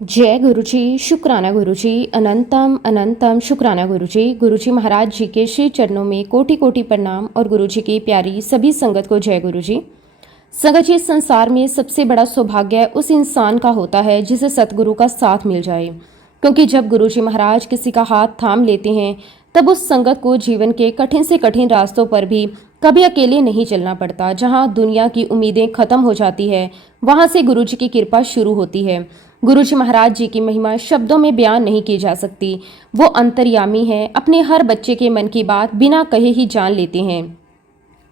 जय गुरुजी, शुक्राना गुरुजी, अनंतम अनंतम शुक्राना गुरुजी। गुरुजी महाराज जी के श्री चरणों में कोटि कोटि प्रणाम और गुरुजी की प्यारी सभी संगत को जय गुरुजी। संगत जी, इस संसार में सबसे बड़ा सौभाग्य उस इंसान का होता है जिसे सतगुरु का साथ मिल जाए, क्योंकि जब गुरुजी महाराज किसी का हाथ थाम लेते हैं तब उस संगत को जीवन के कठिन से कठिन रास्तों पर भी कभी अकेले नहीं चलना पड़ता। जहाँ दुनिया की उम्मीदें खत्म हो जाती है, वहाँ से गुरुजी की कृपा शुरू होती है। गुरुजी महाराज जी की महिमा शब्दों में बयान नहीं की जा सकती। वो अंतर्यामी हैं, अपने हर बच्चे के मन की बात बिना कहे ही जान लेते हैं।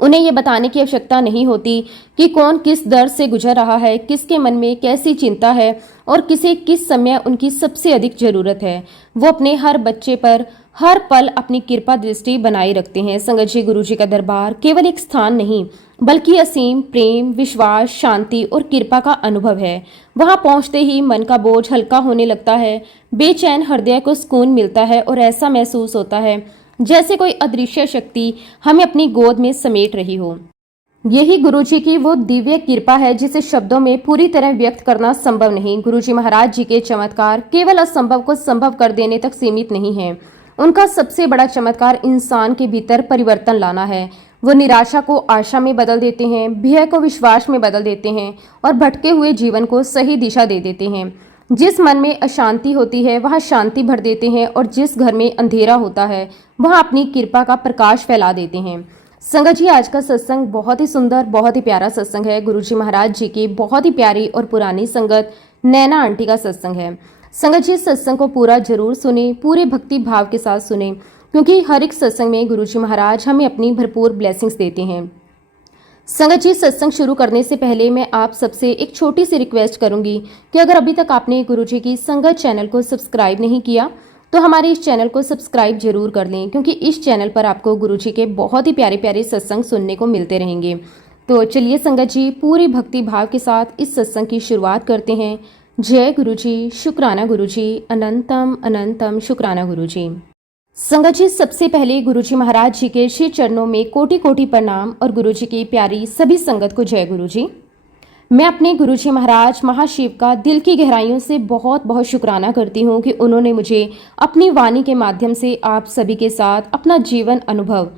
उन्हें ये बताने की आवश्यकता नहीं होती कि कौन किस दर्द से गुजर रहा है, किसके मन में कैसी चिंता है और किसे किस समय उनकी सबसे अधिक जरूरत है। वो अपने हर बच्चे पर हर पल अपनी कृपा दृष्टि बनाए रखते हैं। संगत जी, गुरु जी का दरबार केवल एक स्थान नहीं बल्कि असीम प्रेम, विश्वास, शांति और कृपा का अनुभव है। वहां पहुंचते ही मन का बोझ हल्का होने लगता है, बेचैन हृदय को सुकून मिलता है और ऐसा महसूस होता है जैसे कोई अदृश्य शक्ति हमें अपनी गोद में समेट रही हो। यही गुरुजी की वो दिव्य कृपा है जिसे शब्दों में पूरी तरह व्यक्त करना संभव नहीं। गुरुजी महाराज जी के चमत्कार केवल असंभव को संभव कर देने तक सीमित नहीं है। उनका सबसे बड़ा चमत्कार इंसान के भीतर परिवर्तन लाना है। वो निराशा को आशा में बदल देते हैं, भय को विश्वास में बदल देते हैं और भटके हुए जीवन को सही दिशा दे देते हैं। जिस मन में अशांति होती है वहाँ शांति भर देते हैं और जिस घर में अंधेरा होता है वहाँ अपनी कृपा का प्रकाश फैला देते हैं। संगत जी, आज का सत्संग बहुत ही सुंदर, बहुत ही प्यारा सत्संग है। गुरुजी महाराज जी की बहुत ही प्यारी और पुरानी संगत नैना आंटी का सत्संग है। संगत जी, सत्संग को पूरा जरूर सुने, पूरे भक्ति भाव के साथ सुने, क्योंकि हर एक सत्संग में गुरुजी महाराज हमें अपनी भरपूर ब्लेसिंग्स देते हैं। संगत जी, सत्संग शुरू करने से पहले मैं आप सबसे एक छोटी सी रिक्वेस्ट करूंगी कि अगर अभी तक आपने गुरुजी की संगत चैनल को सब्सक्राइब नहीं किया तो हमारे इस चैनल को सब्सक्राइब जरूर कर लें, क्योंकि इस चैनल पर आपको गुरुजी के बहुत ही प्यारे प्यारे सत्संग सुनने को मिलते रहेंगे। तो चलिए संगत जी, पूरी भक्ति भाव के साथ इस सत्संग की शुरुआत करते हैं। जय गुरुजी, शुक्राना गुरुजी, अनंतम अनंतम शुक्राना गुरुजी। संगत जी, सबसे पहले गुरुजी महाराज जी के श्री चरणों में कोटि कोटि प्रणाम और गुरुजी की प्यारी सभी संगत को जय गुरुजी। मैं अपने गुरुजी महाराज महाशिव का दिल की गहराइयों से बहुत बहुत शुक्राना करती हूँ कि उन्होंने मुझे अपनी वाणी के माध्यम से आप सभी के साथ अपना जीवन अनुभव,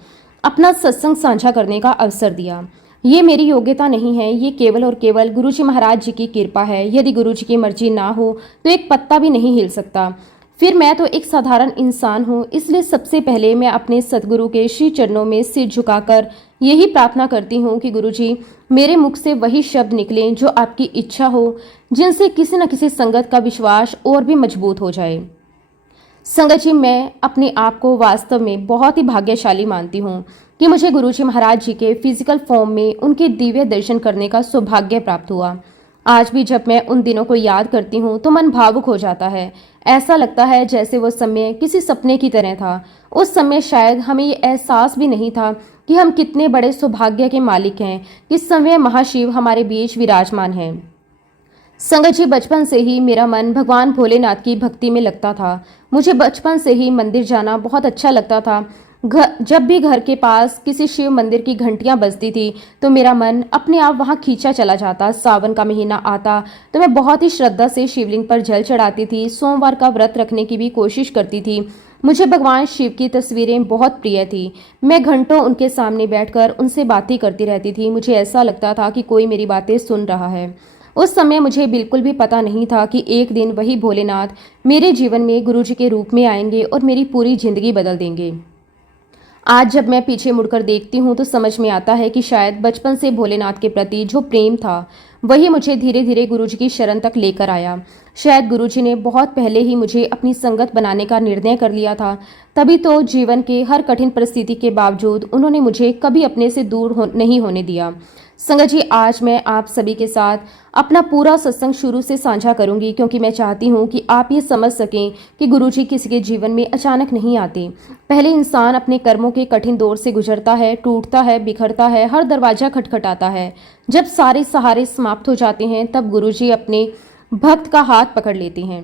अपना सत्संग साझा करने का अवसर दिया। ये मेरी योग्यता नहीं है, ये केवल और केवल गुरुजी महाराज जी की कृपा है। यदि गुरुजी की मर्जी ना हो तो एक पत्ता भी नहीं हिल सकता। फिर मैं तो एक साधारण इंसान हूँ। इसलिए सबसे पहले मैं अपने सतगुरु के श्री चरणों में सिर झुकाकर यही प्रार्थना करती हूँ कि गुरुजी, मेरे मुख से वही शब्द निकलें जो आपकी इच्छा हो, जिनसे किसी न किसी संगत का विश्वास और भी मजबूत हो जाए। संगत जी, मैं अपने आप को वास्तव में बहुत ही भाग्यशाली मानती हूँ कि मुझे गुरुजी महाराज जी के फिजिकल फॉर्म में उनके दिव्य दर्शन करने का सौभाग्य प्राप्त हुआ। आज भी जब मैं उन दिनों को याद करती हूँ तो मन भावुक हो जाता है। ऐसा लगता है जैसे वो समय किसी सपने की तरह था। उस समय शायद हमें ये एहसास भी नहीं था कि हम कितने बड़े सौभाग्य के मालिक हैं, किस समय महाशिव हमारे बीच विराजमान हैं। संगत जी, बचपन से ही मेरा मन भगवान भोलेनाथ की भक्ति में लगता था। मुझे बचपन से ही मंदिर जाना बहुत अच्छा लगता था। जब भी घर के पास किसी शिव मंदिर की घंटियां बजती थी तो मेरा मन अपने आप वहां खींचा चला जाता। सावन का महीना आता तो मैं बहुत ही श्रद्धा से शिवलिंग पर जल चढ़ाती थी। सोमवार का व्रत रखने की भी कोशिश करती थी। मुझे भगवान शिव की तस्वीरें बहुत प्रिय थी। मैं घंटों उनके सामने बैठकर उनसे बातें करती रहती थी। मुझे ऐसा लगता था कि कोई मेरी बातें सुन रहा है। उस समय मुझे बिल्कुल भी पता नहीं था कि एक दिन वही भोलेनाथ मेरे जीवन में गुरुजी के रूप में आएंगे और मेरी पूरी जिंदगी बदल देंगे। आज जब मैं पीछे मुड़कर देखती हूँ तो समझ में आता है कि शायद बचपन से भोलेनाथ के प्रति जो प्रेम था वही मुझे धीरे धीरे गुरुजी की शरण तक लेकर आया। शायद गुरुजी ने बहुत पहले ही मुझे अपनी संगत बनाने का निर्णय कर लिया था, तभी तो जीवन के हर कठिन परिस्थिति के बावजूद उन्होंने मुझे कभी अपने से दूर नहीं होने दिया। संगत जी, आज मैं आप सभी के साथ अपना पूरा सत्संग शुरू से साझा करूंगी, क्योंकि मैं चाहती हूं कि आप ये समझ सकें कि गुरुजी किसी के जीवन में अचानक नहीं आते। पहले इंसान अपने कर्मों के कठिन दौर से गुजरता है, टूटता है, बिखरता है, हर दरवाजा खटखटाता है। जब सारे सहारे समाप्त हो जाते हैं तब गुरुजी अपने भक्त का हाथ पकड़ लेते हैं।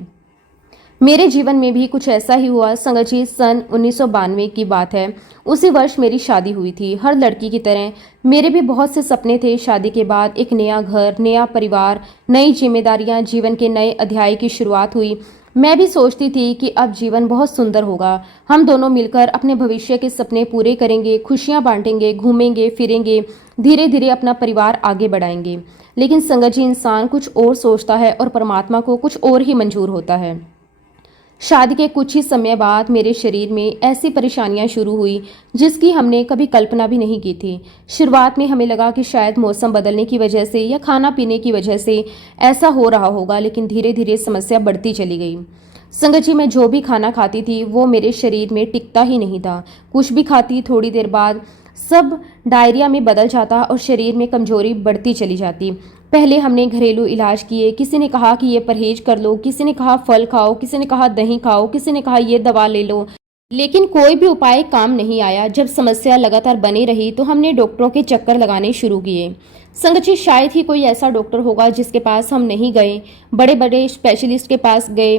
मेरे जीवन में भी कुछ ऐसा ही हुआ। संगत जी, सन 1992 की बात है। उसी वर्ष मेरी शादी हुई थी। हर लड़की की तरह मेरे भी बहुत से सपने थे। शादी के बाद एक नया घर, नया परिवार, नई जिम्मेदारियां, जीवन के नए अध्याय की शुरुआत हुई। मैं भी सोचती थी कि अब जीवन बहुत सुंदर होगा। हम दोनों मिलकर अपने भविष्य के सपने पूरे करेंगे, खुशियां बांटेंगे, घूमेंगे फिरेंगे, धीरे धीरे अपना परिवार आगे बढ़ाएंगे। लेकिन संगत जी, इंसान कुछ और सोचता है और परमात्मा को कुछ और ही मंजूर होता है। शादी के कुछ ही समय बाद मेरे शरीर में ऐसी परेशानियां शुरू हुई जिसकी हमने कभी कल्पना भी नहीं की थी। शुरुआत में हमें लगा कि शायद मौसम बदलने की वजह से या खाना पीने की वजह से ऐसा हो रहा होगा, लेकिन धीरे धीरे समस्या बढ़ती चली गई। संगत जी, मैं जो भी खाना खाती थी वो मेरे शरीर में टिकता ही नहीं था। कुछ भी खाती, थोड़ी देर बाद सब डायरिया में बदल जाता और शरीर में कमजोरी बढ़ती चली जाती। पहले हमने घरेलू इलाज किए। किसी ने कहा कि ये परहेज कर लो, किसी ने कहा फल खाओ, किसी ने कहा दही खाओ, किसी ने कहा ये दवा ले लो, लेकिन कोई भी उपाय काम नहीं आया। जब समस्या लगातार बनी रही तो हमने डॉक्टरों के चक्कर लगाने शुरू किए। संगत जी, शायद ही कोई ऐसा डॉक्टर होगा जिसके पास हम नहीं गए। बड़े बड़े स्पेशलिस्ट के पास गए,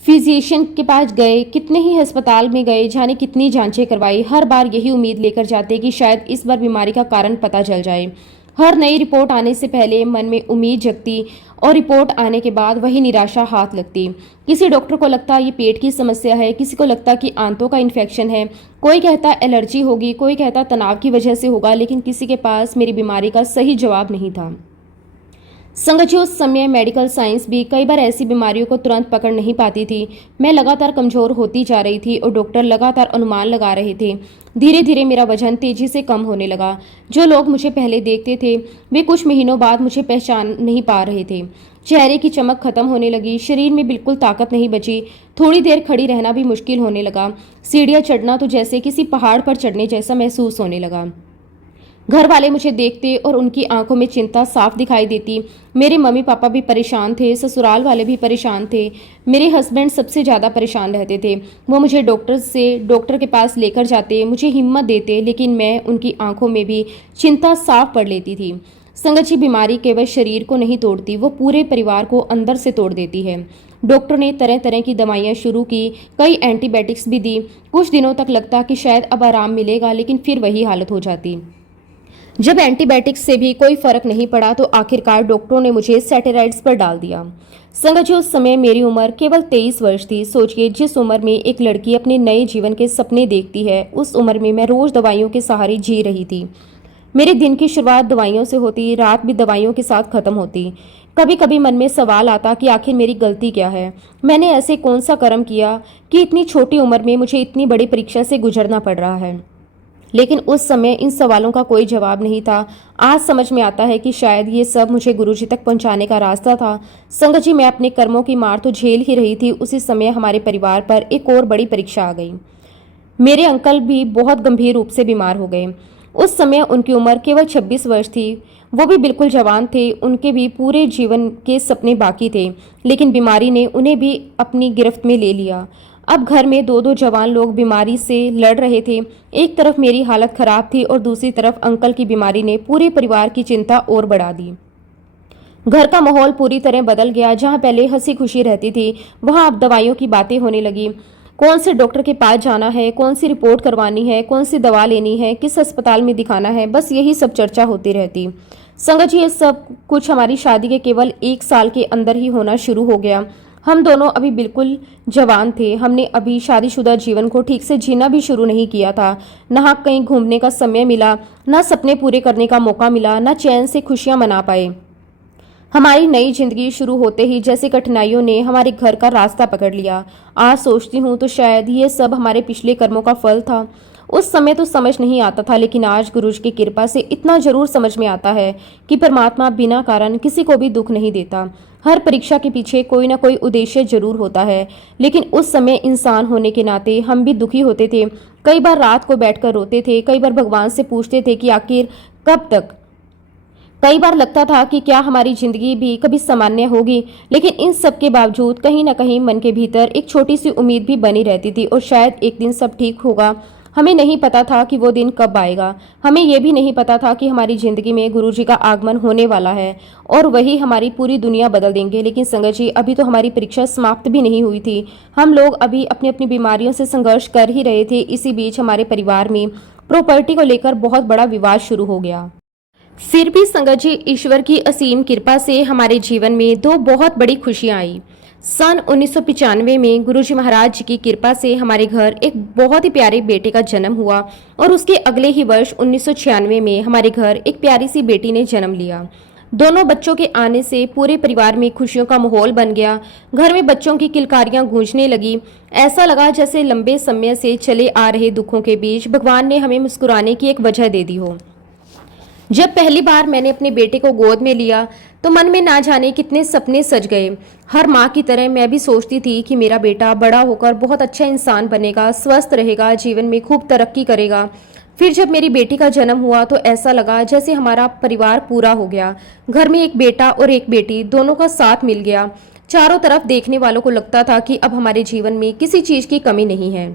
फिजिशियन के पास गए, कितने ही अस्पताल में गए, जाने कितनी जांचें करवाई। हर बार यही उम्मीद लेकर जाते कि शायद इस बार बीमारी का कारण पता चल जाए। हर नई रिपोर्ट आने से पहले मन में उम्मीद जगती और रिपोर्ट आने के बाद वही निराशा हाथ लगती। किसी डॉक्टर को लगता ये पेट की समस्या है, किसी को लगता कि आंतों का इन्फेक्शन है, कोई कहता एलर्जी होगी, कोई कहता तनाव की वजह से होगा, लेकिन किसी के पास मेरी बीमारी का सही जवाब नहीं था। संगत जी, उस समय मेडिकल साइंस भी कई बार ऐसी बीमारियों को तुरंत पकड़ नहीं पाती थी। मैं लगातार कमजोर होती जा रही थी और डॉक्टर लगातार अनुमान लगा रहे थे। धीरे धीरे मेरा वजन तेजी से कम होने लगा। जो लोग मुझे पहले देखते थे वे कुछ महीनों बाद मुझे पहचान नहीं पा रहे थे। चेहरे की चमक खत्म होने लगी, शरीर में बिल्कुल ताकत नहीं बची। थोड़ी देर खड़ी रहना भी मुश्किल होने लगा। सीढ़ियाँ चढ़ना तो जैसे किसी पहाड़ पर चढ़ने जैसा महसूस होने लगा। घर वाले मुझे देखते और उनकी आंखों में चिंता साफ दिखाई देती। मेरे मम्मी पापा भी परेशान थे, ससुराल वाले भी परेशान थे। मेरे हस्बैंड सबसे ज़्यादा परेशान रहते थे। वो मुझे डॉक्टर के पास लेकर जाते, मुझे हिम्मत देते, लेकिन मैं उनकी आंखों में भी चिंता साफ पढ़ लेती थी। संगत जी, बीमारी केवल शरीर को नहीं तोड़ती, वो पूरे परिवार को अंदर से तोड़ देती है। डॉक्टर ने तरह तरह की दवाइयाँ शुरू की, कई एंटीबायोटिक्स भी दी। कुछ दिनों तक लगता कि शायद अब आराम मिलेगा, लेकिन फिर वही हालत हो जाती। जब एंटीबायोटिक्स से भी कोई फर्क नहीं पड़ा तो आखिरकार डॉक्टरों ने मुझे स्टेरॉइड्स पर डाल दिया। संगत जी, उस समय मेरी उम्र केवल 23 वर्ष थी। सोचिए, जिस उम्र में एक लड़की अपने नए जीवन के सपने देखती है, उस उम्र में मैं रोज दवाइयों के सहारे जी रही थी। मेरे दिन की शुरुआत दवाइयों से होती, रात भी दवाइयों के साथ खत्म होती। कभी कभी मन में सवाल आता कि आखिर मेरी गलती क्या है। मैंने ऐसे कौन सा कर्म किया कि इतनी छोटी उम्र में मुझे इतनी बड़ी परीक्षा से गुजरना पड़ रहा है। लेकिन उस समय इन सवालों का कोई जवाब नहीं था। आज समझ में आता है कि शायद ये सब मुझे गुरुजी तक पहुंचाने का रास्ता था। संगत जी, मैं अपने कर्मों की मार तो झेल ही रही थी, उसी समय हमारे परिवार पर एक और बड़ी परीक्षा आ गई। मेरे अंकल भी बहुत गंभीर रूप से बीमार हो गए। उस समय उनकी उम्र केवल 26 वर्ष थी। वो भी बिल्कुल जवान थे। उनके भी पूरे जीवन के सपने बाकी थे, लेकिन बीमारी ने उन्हें भी अपनी गिरफ्त में ले लिया। अब घर में दो दो जवान लोग बीमारी से लड़ रहे थे। एक तरफ मेरी हालत खराब थी और दूसरी तरफ अंकल की बीमारी ने पूरे परिवार की चिंता और बढ़ा दी। घर का माहौल पूरी तरह बदल गया। जहां पहले हंसी खुशी रहती थी, वहां अब दवाइयों की बातें होने लगी। कौन से डॉक्टर के पास जाना है, कौन सी रिपोर्ट करवानी है, कौन सी दवा लेनी है, किस अस्पताल में दिखाना है, बस यही सब चर्चा होती रहती। संगत जी, ये सब कुछ हमारी शादी के केवल 1 साल के अंदर ही होना शुरू हो गया। हम दोनों अभी बिल्कुल जवान थे। हमने अभी शादीशुदा जीवन को ठीक से जीना भी शुरू नहीं किया था। ना कहीं घूमने का समय मिला, ना सपने पूरे करने का मौका मिला, ना चैन से खुशियां मना पाए। हमारी नई जिंदगी शुरू होते ही जैसे कठिनाइयों ने हमारे घर का रास्ता पकड़ लिया। आज सोचती हूँ तो शायद ये सब हमारे पिछले कर्मों का फल था। उस समय तो समझ नहीं आता था, लेकिन आज गुरुजी की कृपा से इतना जरूर समझ में आता है कि परमात्मा बिना कारण किसी को भी दुख नहीं देता। हर परीक्षा के पीछे कोई ना कोई उद्देश्य जरूर होता है, लेकिन उस समय इंसान होने के नाते हम भी दुखी होते थे। कई बार रात को बैठकर रोते थे, कई बार भगवान से पूछते थे कि आखिर कब तक। कई बार लगता था कि क्या हमारी जिंदगी भी कभी सामान्य होगी, लेकिन इन सब के बावजूद कहीं ना कहीं मन के भीतर एक छोटी सी उम्मीद भी बनी रहती थी और शायद एक दिन सब ठीक होगा। हमें नहीं पता था कि वो दिन कब आएगा। हमें ये भी नहीं पता था कि हमारी ज़िंदगी में गुरुजी का आगमन होने वाला है और वही हमारी पूरी दुनिया बदल देंगे। लेकिन संगत जी, अभी तो हमारी परीक्षा समाप्त भी नहीं हुई थी। हम लोग अभी अपनी अपनी बीमारियों से संघर्ष कर ही रहे थे। इसी बीच हमारे परिवार में प्रॉपर्टी को लेकर बहुत बड़ा विवाद शुरू हो गया। फिर भी संगत जी, ईश्वर की असीम कृपा से हमारे जीवन में दो बहुत बड़ी खुशियां आई। सन 1995 में गुरुजी महाराज जी की कृपा से हमारे घर एक बहुत ही प्यारे बेटे का जन्म हुआ और उसके अगले ही वर्ष 1996 में हमारे घर एक प्यारी सी बेटी ने जन्म लिया। दोनों बच्चों के आने से पूरे परिवार में खुशियों का माहौल बन गया। घर में बच्चों की किलकारियां गूंजने लगी। ऐसा लगा जैसे लंबे समय से चले आ रहे दुखों के बीच भगवान ने हमें मुस्कुराने की एक वजह दे दी हो। जब पहली बार मैंने अपने बेटे को गोद में लिया तो मन में ना जाने कितने सपने सज गए। हर माँ की तरह मैं भी सोचती थी कि मेरा बेटा बड़ा होकर बहुत अच्छा इंसान बनेगा, स्वस्थ रहेगा, जीवन में खूब तरक्की करेगा। फिर जब मेरी बेटी का जन्म हुआ तो ऐसा लगा जैसे हमारा परिवार पूरा हो गया। घर में एक बेटा और एक बेटी, दोनों का साथ मिल गया। चारों तरफ देखने वालों को लगता था कि अब हमारे जीवन में किसी चीज की कमी नहीं है।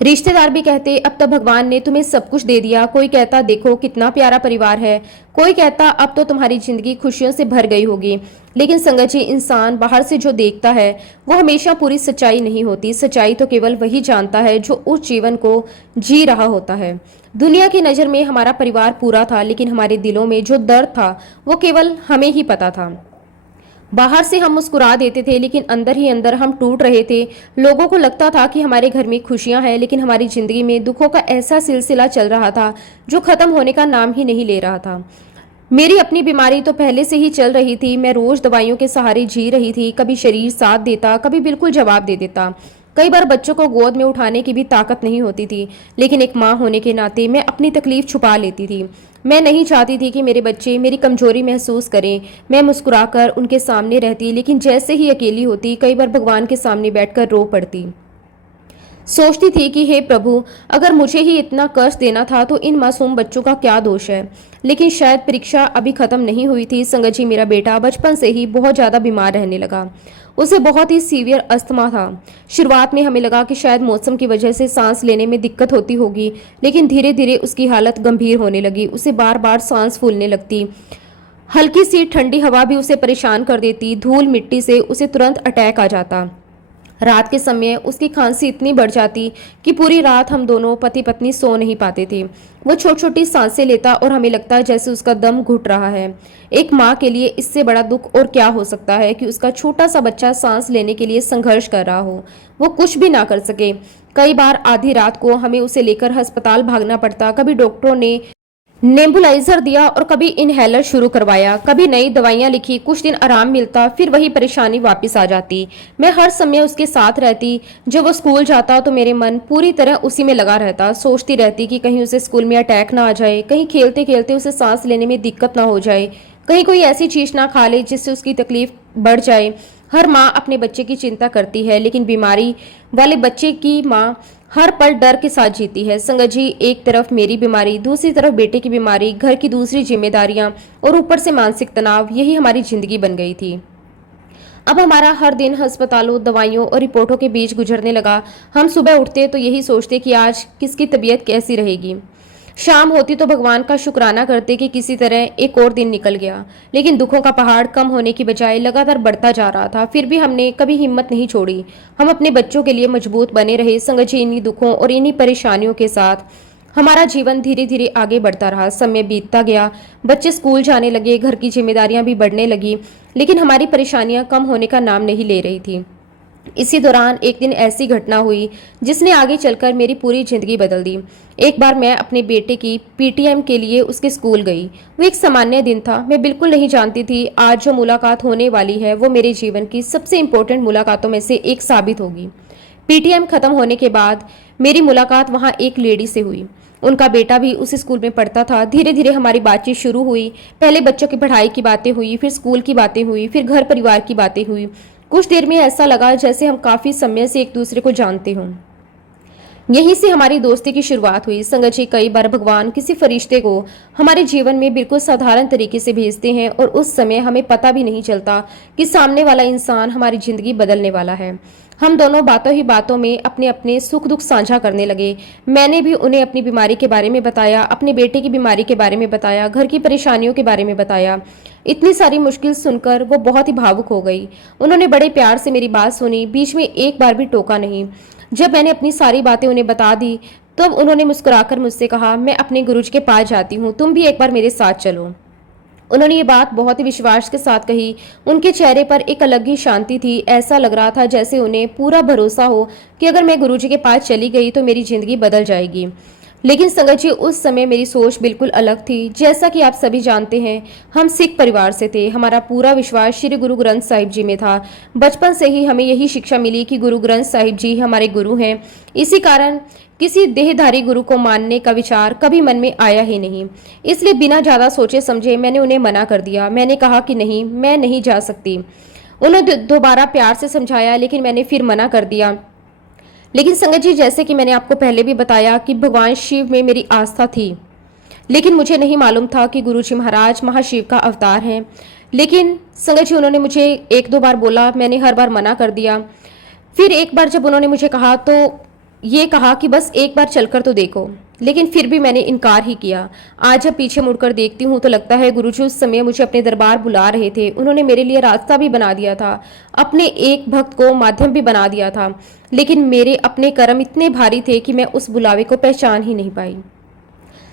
रिश्तेदार भी कहते अब तो भगवान ने तुम्हें सब कुछ दे दिया। कोई कहता देखो कितना प्यारा परिवार है। कोई कहता अब तो तुम्हारी जिंदगी खुशियों से भर गई होगी। लेकिन संगत जी, इंसान बाहर से जो देखता है वो हमेशा पूरी सच्चाई नहीं होती। सच्चाई तो केवल वही जानता है जो उस जीवन को जी रहा होता है। दुनिया की नज़र में हमारा परिवार पूरा था, लेकिन हमारे दिलों में जो दर्द था वो केवल हमें ही पता था। बाहर से हम मुस्कुरा देते थे, लेकिन अंदर ही अंदर हम टूट रहे थे। लोगों को लगता था कि हमारे घर में खुशियां हैं, लेकिन हमारी जिंदगी में दुखों का ऐसा सिलसिला चल रहा था जो खत्म होने का नाम ही नहीं ले रहा था। मेरी अपनी बीमारी तो पहले से ही चल रही थी। मैं रोज दवाइयों के सहारे जी रही थी। कभी शरीर साथ देता, कभी बिल्कुल जवाब दे देता। कई बार बच्चों को गोद में उठाने की भी ताकत नहीं होती थी, लेकिन एक माँ होने के नाते मैं अपनी तकलीफ छुपा लेती थी। मैं नहीं चाहती थी कि मेरे बच्चे मेरी कमजोरी महसूस करें। मैं मुस्कुराकर उनके सामने रहती, लेकिन जैसे ही अकेली होती कई बार भगवान के सामने बैठकर रो पड़ती। सोचती थी कि हे प्रभु, अगर मुझे ही इतना कष्ट देना था तो इन मासूम बच्चों का क्या दोष है। लेकिन शायद परीक्षा अभी खत्म नहीं हुई थी। संगत जी, मेरा बेटा बचपन से ही बहुत ज़्यादा बीमार रहने लगा। उसे बहुत ही सीवियर अस्थमा था। शुरुआत में हमें लगा कि शायद मौसम की वजह से सांस लेने में दिक्कत होती होगी, लेकिन धीरे धीरे उसकी हालत गंभीर होने लगी। उसे बार बार सांस फूलने लगती। हल्की सी ठंडी हवा भी उसे परेशान कर देती। धूल मिट्टी से उसे तुरंत अटैक आ जाता। रात के समय उसकी खांसी इतनी बढ़ जाती कि पूरी रात हम दोनों पति पत्नी सो नहीं पाते थे। वो छोटी छोटी सांसें लेता और हमें लगता जैसे उसका दम घुट रहा है। एक माँ के लिए इससे बड़ा दुख और क्या हो सकता है कि उसका छोटा सा बच्चा सांस लेने के लिए संघर्ष कर रहा हो, वो कुछ भी ना कर सके। कई बार आधी रात को हमें उसे लेकर अस्पताल भागना पड़ता। कभी डॉक्टरों ने नेबुलाइजर दिया और कभी इनहेलर शुरू करवाया, कभी नई दवाइयां लिखी। कुछ दिन आराम मिलता, फिर वही परेशानी वापस आ जाती। मैं हर समय उसके साथ रहती। जब वो स्कूल जाता तो मेरे मन पूरी तरह उसी में लगा रहता। सोचती रहती कि कहीं उसे स्कूल में अटैक ना आ जाए, कहीं खेलते खेलते उसे सांस लेने में दिक्कत ना हो जाए, कहीं कोई ऐसी चीज ना खा ले जिससे उसकी तकलीफ बढ़ जाए। हर माँ अपने बच्चे की चिंता करती है, लेकिन बीमारी वाले बच्चे की माँ हर पल डर के साथ जीती है। संगत जी, एक तरफ मेरी बीमारी, दूसरी तरफ बेटे की बीमारी, घर की दूसरी जिम्मेदारियां और ऊपर से मानसिक तनाव, यही हमारी जिंदगी बन गई थी। अब हमारा हर दिन अस्पतालों, दवाइयों और रिपोर्टों के बीच गुजरने लगा। हम सुबह उठते तो यही सोचते कि आज किसकी तबीयत कैसी रहेगी। शाम होती तो भगवान का शुक्राना करते कि किसी तरह एक और दिन निकल गया। लेकिन दुखों का पहाड़ कम होने की बजाय लगातार बढ़ता जा रहा था। फिर भी हमने कभी हिम्मत नहीं छोड़ी। हम अपने बच्चों के लिए मजबूत बने रहे। संगत जी, इन्हीं दुखों और इन्हीं परेशानियों के साथ हमारा जीवन धीरे धीरे आगे बढ़ता रहा। समय बीतता गया, बच्चे स्कूल जाने लगे, घर की जिम्मेदारियां भी बढ़ने लगी, लेकिन हमारी परेशानियां कम होने का नाम नहीं ले रही थी। इसी दौरान एक दिन ऐसी घटना हुई जिसने आगे चलकर मेरी पूरी जिंदगी बदल दी। एक बार मैं अपने बेटे की पीटीएम के लिए उसके स्कूल गई। वो एक सामान्य दिन था। मैं बिल्कुल नहीं जानती थी आज जो मुलाकात होने वाली है वो मेरे जीवन की सबसे इम्पोर्टेंट मुलाकातों में से एक साबित होगी। पीटीएम खत्म होने के बाद मेरी मुलाकात वहाँ एक लेडी से हुई। उनका बेटा भी उस स्कूल में पढ़ता था। धीरे धीरे हमारी बातचीत शुरू हुई। पहले बच्चों की पढ़ाई की बातें हुई, फिर स्कूल की बातें हुई, फिर घर परिवार की बातें हुई। कुछ देर में ऐसा लगा जैसे हम काफी समय से एक दूसरे को जानते हों। यहीं से हमारी दोस्ती की शुरुआत हुई। संगत जी, कई बार भगवान किसी फरिश्ते को हमारे जीवन में बिल्कुल साधारण तरीके से भेजते हैं और उस समय हमें पता भी नहीं चलता कि सामने वाला इंसान हमारी जिंदगी बदलने वाला है। हम दोनों बातों ही बातों में अपने अपने सुख दुख साझा करने लगे। मैंने भी उन्हें अपनी बीमारी के बारे में बताया, अपने बेटे की बीमारी के बारे में बताया, घर की परेशानियों के बारे में बताया। इतनी सारी मुश्किल सुनकर वो बहुत ही भावुक हो गई। उन्होंने बड़े प्यार से मेरी बात सुनी, बीच में एक बार भी टोका नहीं। जब मैंने अपनी सारी बातें उन्हें बता दी, तब उन्होंने मुस्कुराकर मुझसे कहा, मैं अपने गुरुजी के पास जाती हूँ, तुम भी एक बार मेरे साथ चलो। उन्होंने ये बात बहुत ही विश्वास के साथ कही। उनके चेहरे पर एक अलग ही शांति थी। ऐसा लग रहा था जैसे उन्हें पूरा भरोसा हो कि अगर मैं गुरुजी के पास चली गई तो मेरी जिंदगी बदल जाएगी। लेकिन संगत जी, उस समय मेरी सोच बिल्कुल अलग थी। जैसा कि आप सभी जानते हैं, हम सिख परिवार से थे। हमारा पूरा विश्वास श्री गुरु ग्रंथ साहिब जी में था। बचपन से ही हमें यही शिक्षा मिली कि गुरु ग्रंथ साहिब जी हमारे गुरु हैं। इसी कारण किसी देहधारी गुरु को मानने का विचार कभी मन में आया ही नहीं। इसलिए बिना ज्यादा सोचे समझे मैंने उन्हें मना कर दिया। मैंने कहा कि नहीं, मैं नहीं जा सकती। उन्होंने दोबारा प्यार से समझाया, लेकिन मैंने फिर मना कर दिया। लेकिन संगत जी, जैसे कि मैंने आपको पहले भी बताया कि भगवान शिव में मेरी आस्था थी, लेकिन मुझे नहीं मालूम था कि गुरुजी महाराज महाशिव का अवतार हैं। लेकिन संगत जी, उन्होंने मुझे एक दो बार बोला, मैंने हर बार मना कर दिया। फिर एक बार जब उन्होंने मुझे कहा तो ये कहा कि बस एक बार चलकर तो देखो, लेकिन फिर भी मैंने इनकार ही किया। आज जब पीछे मुड़कर देखती हूँ तो लगता है गुरुजी उस समय मुझे अपने दरबार बुला रहे थे। उन्होंने मेरे लिए रास्ता भी बना दिया था, अपने एक भक्त को माध्यम भी बना दिया था। लेकिन मेरे अपने कर्म इतने भारी थे कि मैं उस बुलावे को पहचान ही नहीं पाई।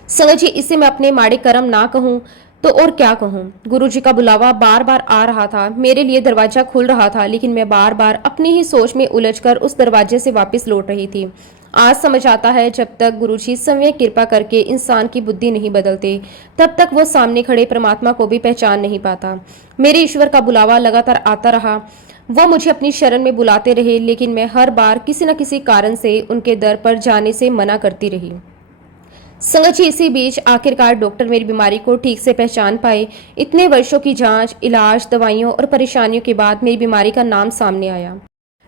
संगत जी, इसे मैं अपने माड़े कर्म ना कहूँ तो और क्या कहूँ। गुरुजी का बुलावा बार बार आ रहा था, मेरे लिए दरवाजा खुल रहा था, लेकिन मैं बार बार अपनी ही सोच में उलझकर उस दरवाजे से वापस लौट रही थी। आज समझ आता है, जब तक गुरुजी समय कृपा करके इंसान की बुद्धि नहीं बदलते, तब तक वो सामने खड़े परमात्मा को भी पहचान नहीं पाता। मेरे ईश्वर का बुलावा लगातार आता रहा। वो मुझे अपनी शरण में बुलाते रहे, लेकिन मैं हर बार किसी न किसी कारण से उनके दर पर जाने से मना करती रही। संगत जी, इसी बीच आखिरकार डॉक्टर मेरी बीमारी को ठीक से पहचान पाए। इतने वर्षों की जांच, इलाज, दवाइयों और परेशानियों के बाद मेरी बीमारी का नाम सामने आया।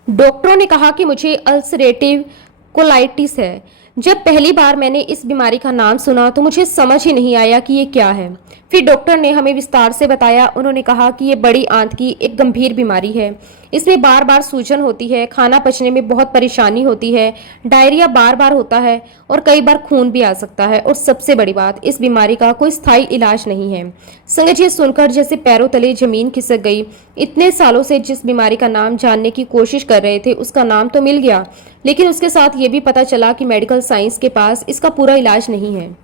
डॉक्टरों ने कहा कि मुझे अल्सरेटिव कोलाइटिस है। जब पहली बार मैंने इस बीमारी का नाम सुना तो मुझे समझ ही नहीं आया कि ये क्या है। फिर डॉक्टर ने हमें विस्तार से बताया। उन्होंने कहा कि ये बड़ी आंत की एक गंभीर बीमारी है। इसमें बार बार सूजन होती है, खाना पचने में बहुत परेशानी होती है, डायरिया बार बार होता है और कई बार खून भी आ सकता है। और सबसे बड़ी बात, इस बीमारी का कोई स्थायी इलाज नहीं है। संगत जी, सुनकर जैसे पैरों तले जमीन खिसक गई। इतने सालों से जिस बीमारी का नाम जानने की कोशिश कर रहे थे, उसका नाम तो मिल गया, लेकिन उसके साथ ये भी पता चला कि मेडिकल साइंस के पास इसका पूरा इलाज नहीं है।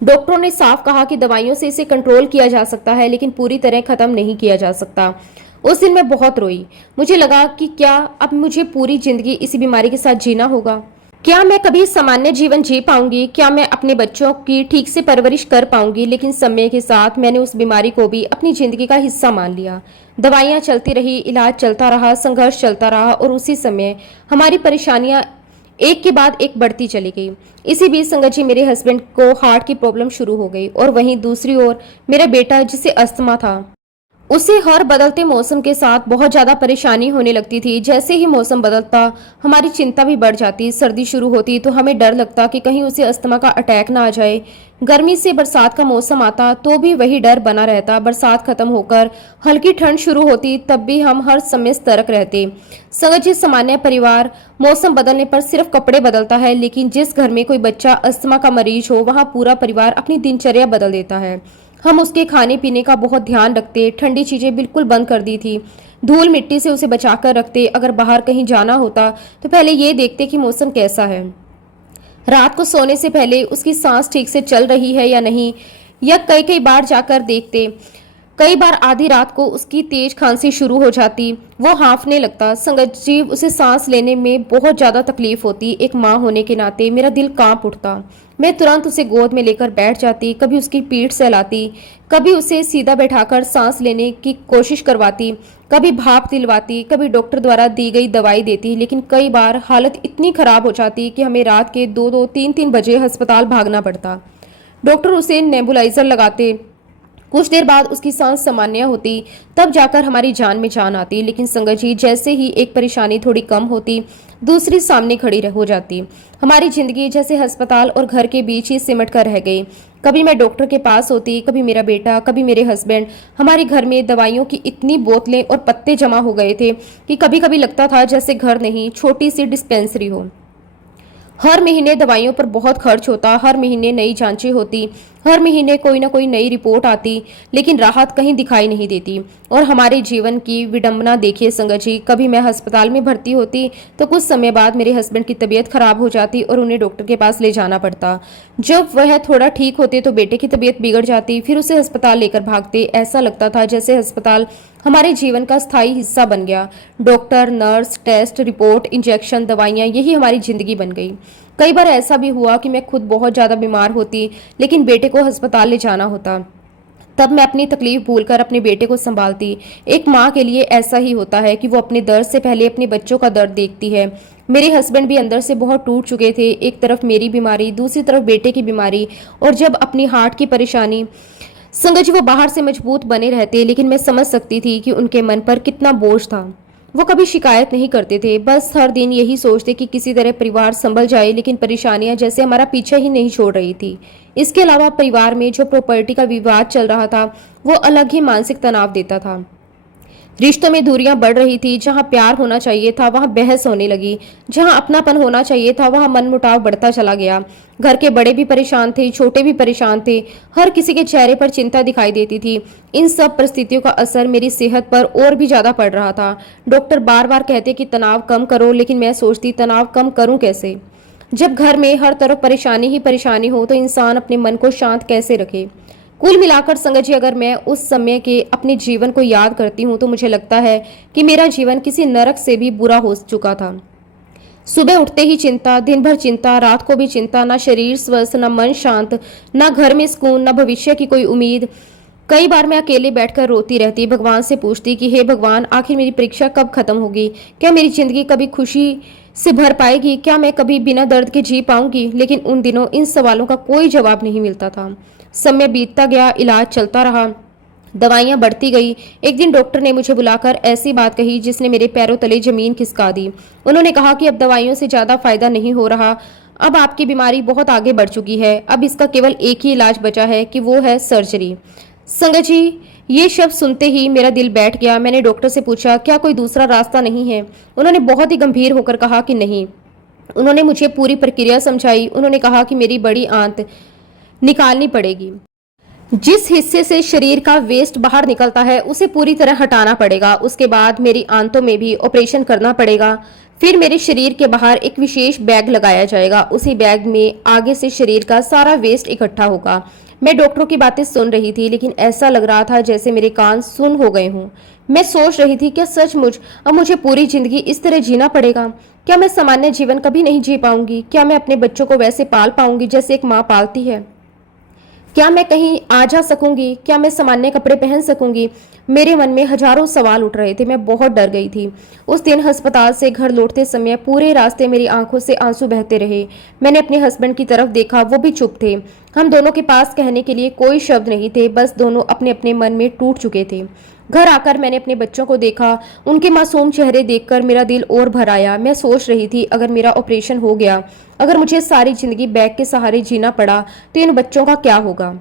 डॉक्टरों ने साफ कहा कि दवाइयों से इसे कंट्रोल किया जा सकता है, लेकिन पूरी तरह खत्म नहीं किया जा सकता। उस दिन मैं बहुत रोई। मुझे लगा कि क्या अब मुझे पूरी जिंदगी इसी बीमारी के साथ जीना होगा? क्या मैं कभी सामान्य जीवन जी पाऊंगी? क्या मैं अपने बच्चों की ठीक से परवरिश कर पाऊंगी? लेकिन समय के साथ मैंने उस बीमारी को भी अपनी जिंदगी का हिस्सा मान लिया। दवाइयां चलती रही, इलाज चलता रहा, संघर्ष चलता रहा और उसी समय हमारी परेशानियां एक के बाद एक बढ़ती चली गई। इसी बीच संगत जी, मेरे हस्बैंड को हार्ट की प्रॉब्लम शुरू हो गई और वहीं दूसरी ओर मेरा बेटा, जिसे अस्थमा था, उसे हर बदलते मौसम के साथ बहुत ज्यादा परेशानी होने लगती थी। जैसे ही मौसम बदलता, हमारी चिंता भी बढ़ जाती। सर्दी शुरू होती तो हमें डर लगता कि कहीं उसे अस्थमा का अटैक ना आ जाए। गर्मी से बरसात का मौसम आता तो भी वही डर बना रहता। बरसात खत्म होकर हल्की ठंड शुरू होती, तब भी हम हर समय सतर्क रहते। संगत जी, सामान्य परिवार मौसम बदलने पर सिर्फ कपड़े बदलता है, लेकिन जिस घर में कोई बच्चा अस्थमा का मरीज हो, वहां पूरा परिवार अपनी दिनचर्या बदल देता है। हम उसके खाने पीने का बहुत ध्यान रखते, ठंडी चीजें बिल्कुल बंद कर दी थी, धूल मिट्टी से उसे बचाकर रखते। अगर बाहर कहीं जाना होता तो पहले ये देखते कि मौसम कैसा है। रात को सोने से पहले उसकी सांस ठीक से चल रही है या नहीं, या कई कई बार जाकर देखते। कई बार आधी रात को उसकी तेज खांसी शुरू हो जाती, वो हाँफने लगता। संगत जी, उसे सांस लेने में बहुत ज्यादा तकलीफ होती। एक माँ होने के नाते मेरा दिल कांप उठता। मैं तुरंत उसे गोद में लेकर बैठ जाती, कभी उसकी पीठ सहलाती, कभी उसे सीधा बैठाकर सांस लेने की कोशिश करवाती, कभी भाप दिलवाती, कभी डॉक्टर द्वारा दी गई दवाई देती। लेकिन कई बार हालत इतनी खराब हो जाती कि हमें रात के 2-2, 3-3 बजे अस्पताल भागना पड़ता। डॉक्टर उसे नेबुलाइजर लगाते कुछ देर बाद उसकी सांस सामान्य होती, तब जाकर हमारी जान में जान आती। लेकिन संगत जी, जैसे ही एक परेशानी थोड़ी कम होती, दूसरी सामने खड़ी हो जाती। हमारी जिंदगी जैसे अस्पताल और घर के बीच ही सिमट कर रह गई। कभी मैं डॉक्टर के पास होती, कभी मेरा बेटा, कभी मेरे हस्बैंड। हमारे घर में दवाइयों की इतनी बोतलें और पत्ते जमा हो गए थे कि कभी कभी लगता था जैसे घर नहीं, छोटी सी डिस्पेंसरी हो। हर महीने दवाइयों पर बहुत खर्च होता, हर महीने नई जांचें होती, हर महीने कोई ना कोई नई रिपोर्ट आती, लेकिन राहत कहीं दिखाई नहीं देती। और हमारे जीवन की विडंबना देखिए संगत जी, कभी मैं अस्पताल में भर्ती होती तो कुछ समय बाद मेरे हस्बैंड की तबीयत खराब हो जाती और उन्हें डॉक्टर के पास ले जाना पड़ता। जब वह थोड़ा ठीक होते तो बेटे की तबीयत बिगड़ जाती, फिर उसे अस्पताल लेकर भागते। ऐसा लगता था जैसे अस्पताल हमारे जीवन का स्थायी हिस्सा बन गया। Doctor, nurse, test, report, injection, दवाइयाँ, यही हमारी जिंदगी बन गई। कई बार ऐसा भी हुआ कि मैं खुद बहुत ज्यादा बीमार होती, लेकिन बेटे को अस्पताल ले जाना होता। तब मैं अपनी तकलीफ भूलकर अपने बेटे को संभालती। एक माँ के लिए ऐसा ही होता है कि वो अपने दर्द से पहले अपने बच्चों का दर्द देखती है। मेरे हस्बैंड भी अंदर से बहुत टूट चुके थे, एक तरफ मेरी बीमारी, दूसरी तरफ बेटे की बीमारी, और जब अपनी हार्ट की परेशानी। संगत जी, वो बाहर से मजबूत बने रहते, लेकिन मैं समझ सकती थी कि उनके मन पर कितना बोझ था। वो कभी शिकायत नहीं करते थे, बस हर दिन यही सोचते कि किसी तरह परिवार संभल जाए, लेकिन परेशानियां जैसे हमारा पीछा ही नहीं छोड़ रही थी। इसके अलावा परिवार में जो प्रॉपर्टी का विवाद चल रहा था, वो अलग ही मानसिक तनाव देता था। रिश्तों में दूरियां बढ़ रही थी, जहां प्यार होना चाहिए था वहां बहस होने लगी, जहां अपनापन होना चाहिए था वहां मनमुटाव बढ़ता चला गया। घर के बड़े भी परेशान थे, छोटे भी परेशान थे, हर किसी के चेहरे पर चिंता दिखाई देती थी। इन सब परिस्थितियों का असर मेरी सेहत पर और भी ज्यादा पड़ रहा था। डॉक्टर बार बार कहते कि तनाव कम करो, लेकिन मैं सोचती तनाव कम करूं कैसे? जब घर में हर तरफ परेशानी ही परेशानी हो तो इंसान अपने मन को शांत कैसे रखे? कुल मिलाकर संगत जी, अगर मैं उस समय के अपने जीवन को याद करती हूँ तो मुझे लगता है कि मेरा जीवन किसी नरक से भी बुरा हो चुका था। सुबह उठते ही चिंता, दिन भर चिंता, रात को भी चिंता, ना शरीर स्वस्थ, ना मन शांत, ना घर में सुकून, ना भविष्य की कोई उम्मीद। कई बार मैं अकेले बैठकर रोती रहती, भगवान से पूछती कि हे भगवान, आखिर मेरी परीक्षा कब खत्म होगी? क्या मेरी जिंदगी कभी खुशी से भर पाएगी? क्या मैं कभी बिना दर्द के जी पाऊंगी? लेकिन उन दिनों इन सवालों का कोई जवाब नहीं मिलता था। समय बीतता गया, इलाज चलता रहा, दवाइयां बढ़ती गई। एक दिन डॉक्टर ने मुझे बुलाकर ऐसी बात कही जिसने मेरे पैरों तले जमीन खिसका दी। उन्होंने कहा कि अब दवाइयों से ज्यादा फायदा नहीं हो रहा, अब आपकी बीमारी बहुत आगे बढ़ चुकी है, अब इसका केवल एक ही इलाज बचा है कि वो है सर्जरी। संगत जी, ये शब्द सुनते ही मेरा दिल बैठ गया। मैंने डॉक्टर से पूछा, क्या कोई दूसरा रास्ता नहीं है? उन्होंने बहुत ही गंभीर होकर कहा कि नहीं। उन्होंने मुझे पूरी प्रक्रिया समझाई। उन्होंने कहा कि मेरी बड़ी आंत निकालनी पड़ेगी। जिस हिस्से से शरीर का वेस्ट बाहर निकलता है उसे पूरी तरह हटाना पड़ेगा। उसके बाद मेरी आंतों में भी ऑपरेशन करना पड़ेगा। फिर मेरे शरीर के बाहर एक विशेष बैग लगाया जाएगा। उसी बैग में आगे से शरीर का सारा वेस्ट इकट्ठा होगा। मैं डॉक्टरों की बातें सुन रही थी, लेकिन ऐसा लग रहा था जैसे मेरे कान सुन हो गए हों। मैं सोच रही थी, क्या सचमुच अब मुझे पूरी जिंदगी इस तरह जीना पड़ेगा? क्या मैं सामान्य जीवन कभी नहीं जी पाऊंगी? क्या मैं अपने बच्चों को वैसे पाल पाऊंगी जैसे एक माँ पालती है? क्या मैं कहीं आ जा सकूंगी? क्या मैं सामान्य कपड़े पहन सकूंगी? मेरे मन में हजारों सवाल उठ रहे थे। मैं बहुत डर गई थी। उस दिन अस्पताल से घर लौटते समय पूरे रास्ते मेरी आंखों से आंसू बहते रहे। मैंने अपने हस्बैंड की तरफ देखा, वो भी चुप थे। हम दोनों के पास कहने के लिए कोई शब्द नहीं थे, बस दोनों अपने अपने मन में टूट चुके थे। घर आकर मैंने अपने बच्चों को देखा, उनके मासूम चेहरे देखकर मेरा दिल और भर आया। मैं सोच रही थी, अगर मेरा ऑपरेशन हो गया, अगर मुझे सारी जिंदगी बैग के सहारे जीना पड़ा, तो इन बच्चों का क्या होगा?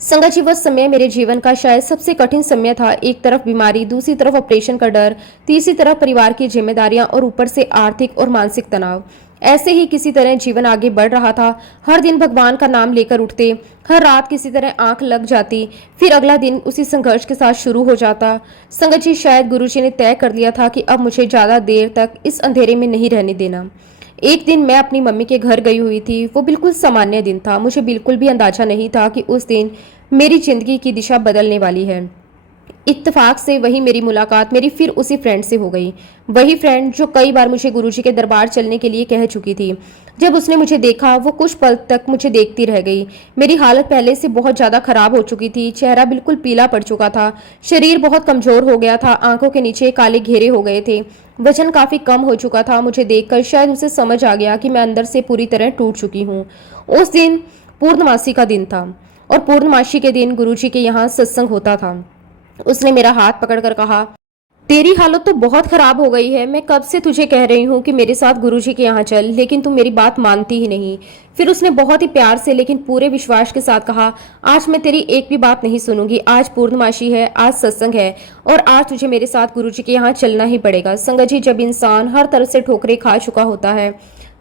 संगत जी, वह समय मेरे जीवन का शायद सबसे कठिन समय था। एक तरफ बीमारी, दूसरी तरफ ऑपरेशन का डर, तीसरी तरफ परिवार की जिम्मेदारियां और ऊपर से आर्थिक और मानसिक तनाव। ऐसे ही किसी तरह जीवन आगे बढ़ रहा था। हर दिन भगवान का नाम लेकर उठते, हर रात किसी तरह आंख लग जाती, फिर अगला दिन उसी संघर्ष के साथ शुरू हो जाता। संगत जी, शायद गुरुजी ने तय कर लिया था कि अब मुझे ज्यादा देर तक इस अंधेरे में नहीं रहने देना। एक दिन मैं अपनी मम्मी के घर गई हुई थी। वो बिल्कुल सामान्य दिन था। मुझे बिल्कुल भी अंदाजा नहीं था कि उस दिन मेरी जिंदगी की दिशा बदलने वाली है। इत्तेफाक से वही मेरी मुलाकात मेरी फिर उसी फ्रेंड से हो गई। वही फ्रेंड जो कई बार मुझे गुरुजी के दरबार चलने के लिए कह चुकी थी। जब उसने मुझे देखा, वो कुछ पल तक मुझे देखती रह गई। मेरी हालत पहले से बहुत ज्यादा खराब हो चुकी थी। चेहरा बिल्कुल पीला पड़ चुका था, शरीर बहुत कमजोर हो गया था, आंखों के नीचे काले घेरे हो गए थे, वजन काफी कम हो चुका था। मुझे देखकर शायद उसे समझ आ गया कि मैं अंदर से पूरी तरह टूट चुकी हूँ। उस दिन पूर्णमासी का दिन था। और पूर्णमासी के दिन गुरुजी के यहाँ सत्संग होता था। उसने मेरा हाथ पकड़कर कहा, तेरी हालत तो बहुत खराब हो गई है। मैं कब से तुझे कह रही हूँ कि मेरे साथ गुरुजी के यहाँ चल, लेकिन तू मेरी बात मानती ही नहीं। फिर उसने बहुत ही प्यार से लेकिन पूरे विश्वास के साथ कहा, आज मैं तेरी एक भी बात नहीं सुनूंगी। आज पूर्णमासी है, आज सत्संग है और आज तुझे मेरे साथ गुरुजी के यहाँ चलना ही पड़ेगा। संगत जी, जब इंसान हर तरफ से ठोकरें खा चुका होता है,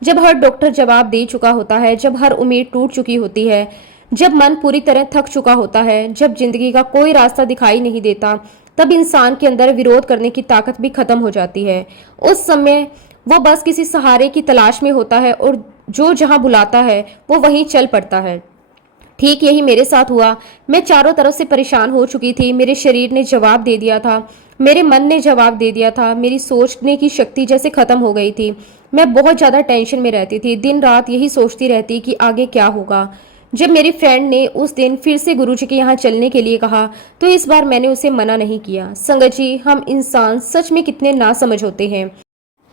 जब हर डॉक्टर जवाब दे चुका होता है, जब हर उम्मीद टूट चुकी होती है, जब मन पूरी तरह थक चुका होता है, जब जिंदगी का कोई रास्ता दिखाई नहीं देता, तब इंसान के अंदर विरोध करने की ताकत भी खत्म हो जाती है। उस समय वो बस किसी सहारे की तलाश में होता है और जो जहां बुलाता है वो वहीं चल पड़ता है। ठीक यही मेरे साथ हुआ। मैं चारों तरफ से परेशान हो चुकी थी। मेरे शरीर ने जवाब दे दिया था, मेरे मन ने जवाब दे दिया था, मेरी सोचने की शक्ति जैसे खत्म हो गई थी। मैं बहुत ज्यादा टेंशन में रहती थी, दिन रात यही सोचती रहती कि आगे क्या होगा। जब मेरी फ्रेंड ने उस दिन फिर से गुरुजी के यहाँ चलने के लिए कहा तो इस बार मैंने उसे मना नहीं किया। संगत जी, हम इंसान सच में कितने नासमझ होते हैं।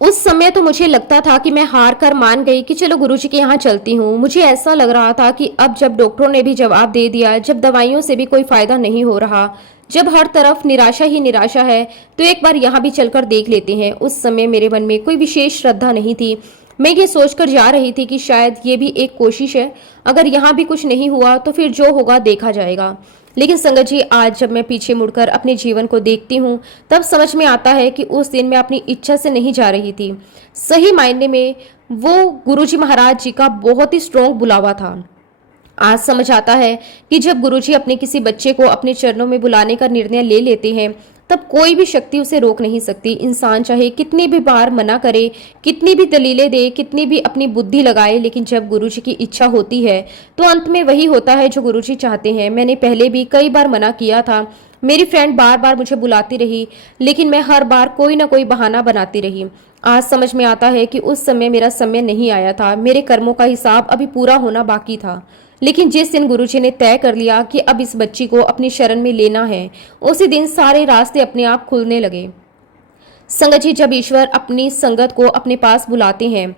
उस समय तो मुझे लगता था कि मैं हार कर मान गई कि चलो गुरुजी के यहाँ चलती हूँ। मुझे ऐसा लग रहा था कि अब जब डॉक्टरों ने भी जवाब दे दिया, जब दवाइयों से भी कोई फायदा नहीं हो रहा, जब हर तरफ निराशा ही निराशा है, तो एक बार यहाँ भी चलकर देख लेते हैं। उस समय मेरे मन में कोई विशेष श्रद्धा नहीं थी। मैं ये सोचकर जा रही थी कि शायद ये भी एक कोशिश है, अगर यहाँ भी कुछ नहीं हुआ तो फिर जो होगा देखा जाएगा। लेकिन संगत जी, आज जब मैं पीछे मुड़कर अपने जीवन को देखती हूँ तब समझ में आता है कि उस दिन मैं अपनी इच्छा से नहीं जा रही थी। सही मायने में वो गुरुजी महाराज जी का बहुत ही स्ट्रॉन्ग बुलावा था। आज समझ आता है कि जब गुरुजी अपने किसी बच्चे को अपने चरणों में बुलाने का निर्णय ले लेते हैं तब कोई भी शक्ति उसे रोक नहीं सकती। इंसान चाहे कितनी भी बार मना करे, कितनी भी दलीलें दे, कितनी भी अपनी बुद्धि लगाए, लेकिन जब गुरुजी की इच्छा होती है तो अंत में वही होता है जो गुरुजी चाहते हैं। मैंने पहले भी कई बार मना किया था। मेरी फ्रेंड बार बार मुझे बुलाती रही, लेकिन मैं हर बार कोई ना कोई बहाना बनाती रही। आज समझ में आता है कि उस समय मेरा समय नहीं आया था। मेरे कर्मों का हिसाब अभी पूरा होना बाकी था। लेकिन जिस दिन गुरुजी ने तय कर लिया कि अब इस बच्ची को अपनी शरण में लेना है, उसी दिन सारे रास्ते अपने आप खुलने लगे। संगत जी, जब ईश्वर अपनी संगत को अपने पास बुलाते हैं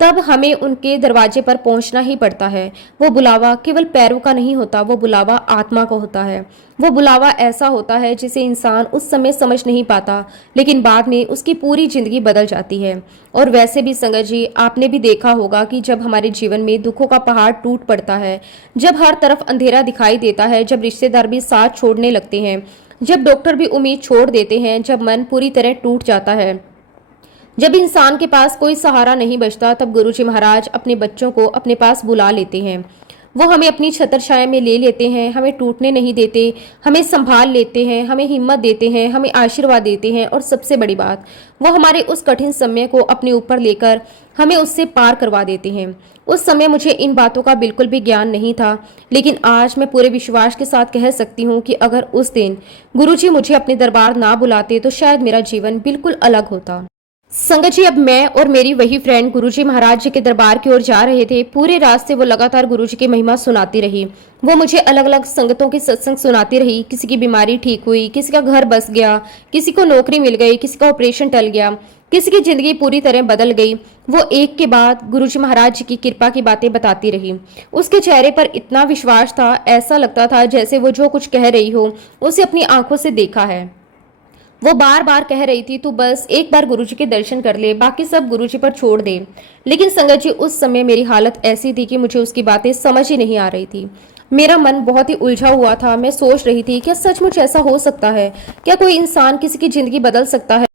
तब हमें उनके दरवाजे पर पहुंचना ही पड़ता है। वो बुलावा केवल पैरों का नहीं होता, वो बुलावा आत्मा का होता है। वो बुलावा ऐसा होता है जिसे इंसान उस समय समझ नहीं पाता, लेकिन बाद में उसकी पूरी जिंदगी बदल जाती है। और वैसे भी संगत जी, आपने भी देखा होगा कि जब हमारे जीवन में दुखों का पहाड़ टूट पड़ता है, जब हर तरफ अंधेरा दिखाई देता है, जब रिश्तेदार भी साथ छोड़ने लगते हैं, जब डॉक्टर भी उम्मीद छोड़ देते हैं, जब मन पूरी तरह टूट जाता है, जब इंसान के पास कोई सहारा नहीं बचता, तब गुरुजी महाराज अपने बच्चों को अपने पास बुला लेते हैं। वो हमें अपनी छत्र छाया में ले लेते हैं, हमें टूटने नहीं देते, हमें संभाल लेते हैं, हमें हिम्मत देते हैं, हमें आशीर्वाद देते हैं और सबसे बड़ी बात, वो हमारे उस कठिन समय को अपने ऊपर लेकर हमें उससे पार करवा देते हैं। उस समय मुझे इन बातों का बिल्कुल भी ज्ञान नहीं था, लेकिन आज मैं पूरे विश्वास के साथ कह सकती हूँ कि अगर उस दिन गुरुजी मुझे अपने दरबार ना बुलाते तो शायद मेरा जीवन बिल्कुल अलग होता। संगत जी, अब मैं और मेरी वही फ्रेंड गुरुजी महाराज जी के दरबार की ओर जा रहे थे। पूरे रास्ते वो लगातार गुरुजी की महिमा सुनाती रही। वो मुझे अलग अलग संगतों की सत्संग सुनाती रही। किसी की बीमारी ठीक हुई, किसी का घर बस गया, किसी को नौकरी मिल गई, किसी का ऑपरेशन टल गया, किसी की जिंदगी पूरी तरह बदल गई। वो एक के बाद गुरुजी महाराज जी की कृपा की बातें बताती रही। उसके चेहरे पर इतना विश्वास था, ऐसा लगता था जैसे वो जो कुछ कह रही हो उसे अपनी आंखों से देखा है। वो बार बार कह रही थी, तू बस एक बार गुरुजी के दर्शन कर ले, बाकी सब गुरुजी पर छोड़ दे। लेकिन संगत जी, उस समय मेरी हालत ऐसी थी कि मुझे उसकी बातें समझ ही नहीं आ रही थी। मेरा मन बहुत ही उलझा हुआ था। मैं सोच रही थी, क्या सचमुच ऐसा हो सकता है? क्या कोई इंसान किसी की जिंदगी बदल सकता है?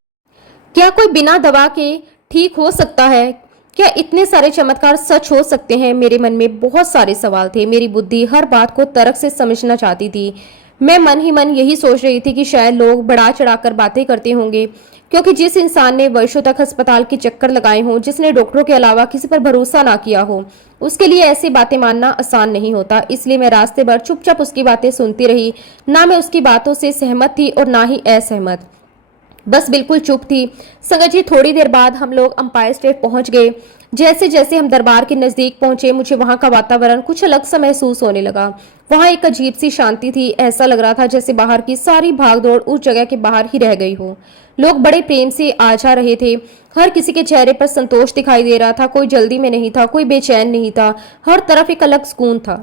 क्या कोई बिना दवा के ठीक हो सकता है? क्या इतने सारे चमत्कार सच हो सकते हैं? मेरे मन में बहुत सारे सवाल थे। मेरी बुद्धि हर बात को तर्क से समझना चाहती थी। मैं मन ही मन यही सोच रही थी कि शायद लोग बढ़ा चढ़ाकर बातें करते होंगे, क्योंकि जिस इंसान ने वर्षों तक अस्पताल के चक्कर लगाए हों, जिसने डॉक्टरों के अलावा किसी पर भरोसा ना किया हो, उसके लिए ऐसी बातें मानना आसान नहीं होता। इसलिए मैं रास्ते भर चुपचाप उसकी बातें सुनती रही। ना मैं उसकी बातों से सहमत थी और ना ही असहमत, बस बिल्कुल चुप थी। संगत जी, थोड़ी देर बाद हम लोग अंपायर स्टेट पहुंच गए। जैसे जैसे हम दरबार के नजदीक पहुंचे, मुझे वहां का वातावरण कुछ अलग सा महसूस होने लगा। वहां एक अजीब सी शांति थी। ऐसा लग रहा था जैसे बाहर की सारी भागदौड़ उस जगह के बाहर ही रह गई हो। लोग बड़े प्रेम से आ जा रहे थे। हर किसी के चेहरे पर संतोष दिखाई दे रहा था। कोई जल्दी में नहीं था, कोई बेचैन नहीं था। हर तरफ एक अलग सुकून था।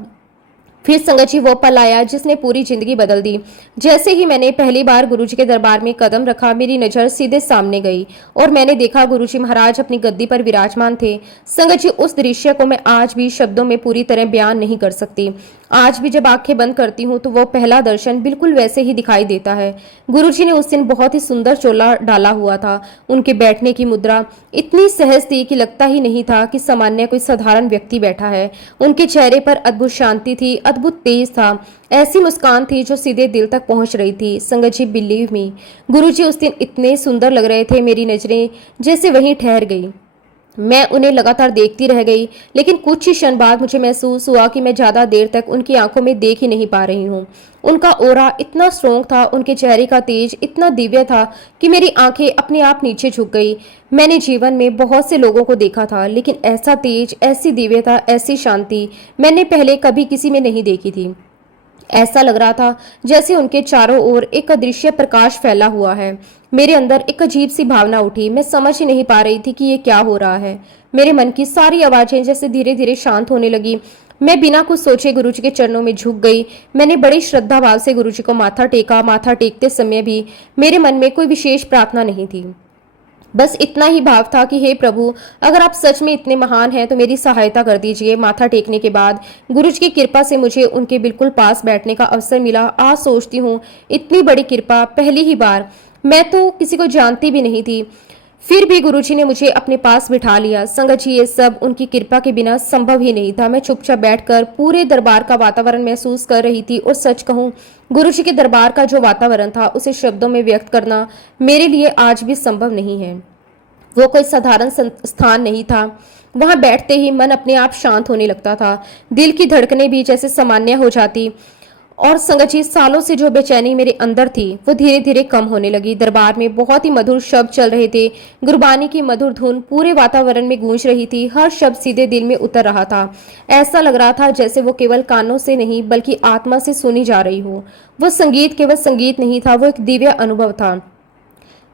फिर संगत जी वो पल आया जिसने पूरी जिंदगी बदल दी। जैसे ही मैंने पहली बार गुरुजी के दरबार में कदम रखा, मेरी नजर सीधे सामने गई और मैंने देखा गुरुजी महाराज अपनी गद्दी पर विराजमान थे। संगत जी उस दृश्य को मैं आज भी शब्दों में पूरी तरह बयान नहीं कर सकती। आज भी जब आंखें बंद करती हूँ तो वो पहला दर्शन बिल्कुल वैसे ही दिखाई देता है। गुरुजी ने उस दिन बहुत ही सुंदर चोला डाला हुआ था। उनके बैठने की मुद्रा इतनी सहज थी कि लगता ही नहीं था कि सामान्य कोई साधारण व्यक्ति बैठा है। उनके चेहरे पर अद्भुत शांति थी, अद्भुत तेज था। ऐसी मुस्कान थी जो सीधे दिल तक पहुंच रही थी। संगत जी बिलीव मी, गुरुजी उस दिन इतने सुंदर लग रहे थे, मेरी नजरें जैसे वहीं ठहर गई। मैं उन्हें लगातार देखती रह गई, लेकिन कुछ ही क्षण बाद मुझे महसूस हुआ कि मैं ज्यादा देर तक उनकी आंखों में देख ही नहीं पा रही हूँ। उनका ओरा इतना स्ट्रोंग था, उनके चेहरे का तेज इतना दिव्य था कि मेरी आंखें अपने आप नीचे झुक गई। मैंने जीवन में बहुत से लोगों को देखा था, लेकिन ऐसा तेज, ऐसी दिव्यता, ऐसी शांति मैंने पहले कभी किसी में नहीं देखी थी। ऐसा लग रहा था जैसे उनके चारों ओर एक अदृश्य प्रकाश फैला हुआ है। मेरे अंदर एक अजीब सी भावना उठी। मैं समझ ही नहीं पा रही थी कि ये क्या हो रहा है। मेरे मन की सारी आवाजें जैसे धीरे धीरे शांत होने लगी। मैं बिना कुछ सोचे गुरुजी के चरणों में झुक गई। मैंने बड़ी श्रद्धा भाव से गुरुजी को माथा टेका। माथा टेकते समय भी मेरे मन में कोई विशेष प्रार्थना नहीं थी, बस इतना ही भाव था कि हे प्रभु, अगर आप सच में इतने महान हैं तो मेरी सहायता कर दीजिए। माथा टेकने के बाद गुरुजी की कृपा से मुझे उनके बिल्कुल पास बैठने का अवसर मिला। आज सोचती हूँ इतनी बड़ी कृपा पहली ही बार। मैं तो किसी को जानती भी नहीं थी, फिर भी गुरुजी ने मुझे अपने पास बिठा लिया। संगत जी ये सब उनकी कृपा के बिना संभव ही नहीं था। मैं चुपचाप बैठकर पूरे दरबार का वातावरण महसूस कर रही थी और सच कहूँ, गुरुजी के दरबार का जो वातावरण था उसे शब्दों में व्यक्त करना मेरे लिए आज भी संभव नहीं है। वो कोई साधारण स्थान नहीं था। वहां बैठते ही मन अपने आप शांत होने लगता था। दिल की धड़कनें भी जैसे सामान्य हो जाती। और संगत जी सालों से जो बेचैनी मेरे अंदर थी वो धीरे धीरे कम होने लगी। दरबार में बहुत ही मधुर शब्द चल रहे थे। गुरबानी की मधुर धुन पूरे वातावरण में गूंज रही थी। हर शब्द सीधे दिल में उतर रहा था। ऐसा लग रहा था जैसे वो केवल कानों से नहीं बल्कि आत्मा से सुनी जा रही हो। वो संगीत केवल संगीत नहीं था, वो एक दिव्य अनुभव था।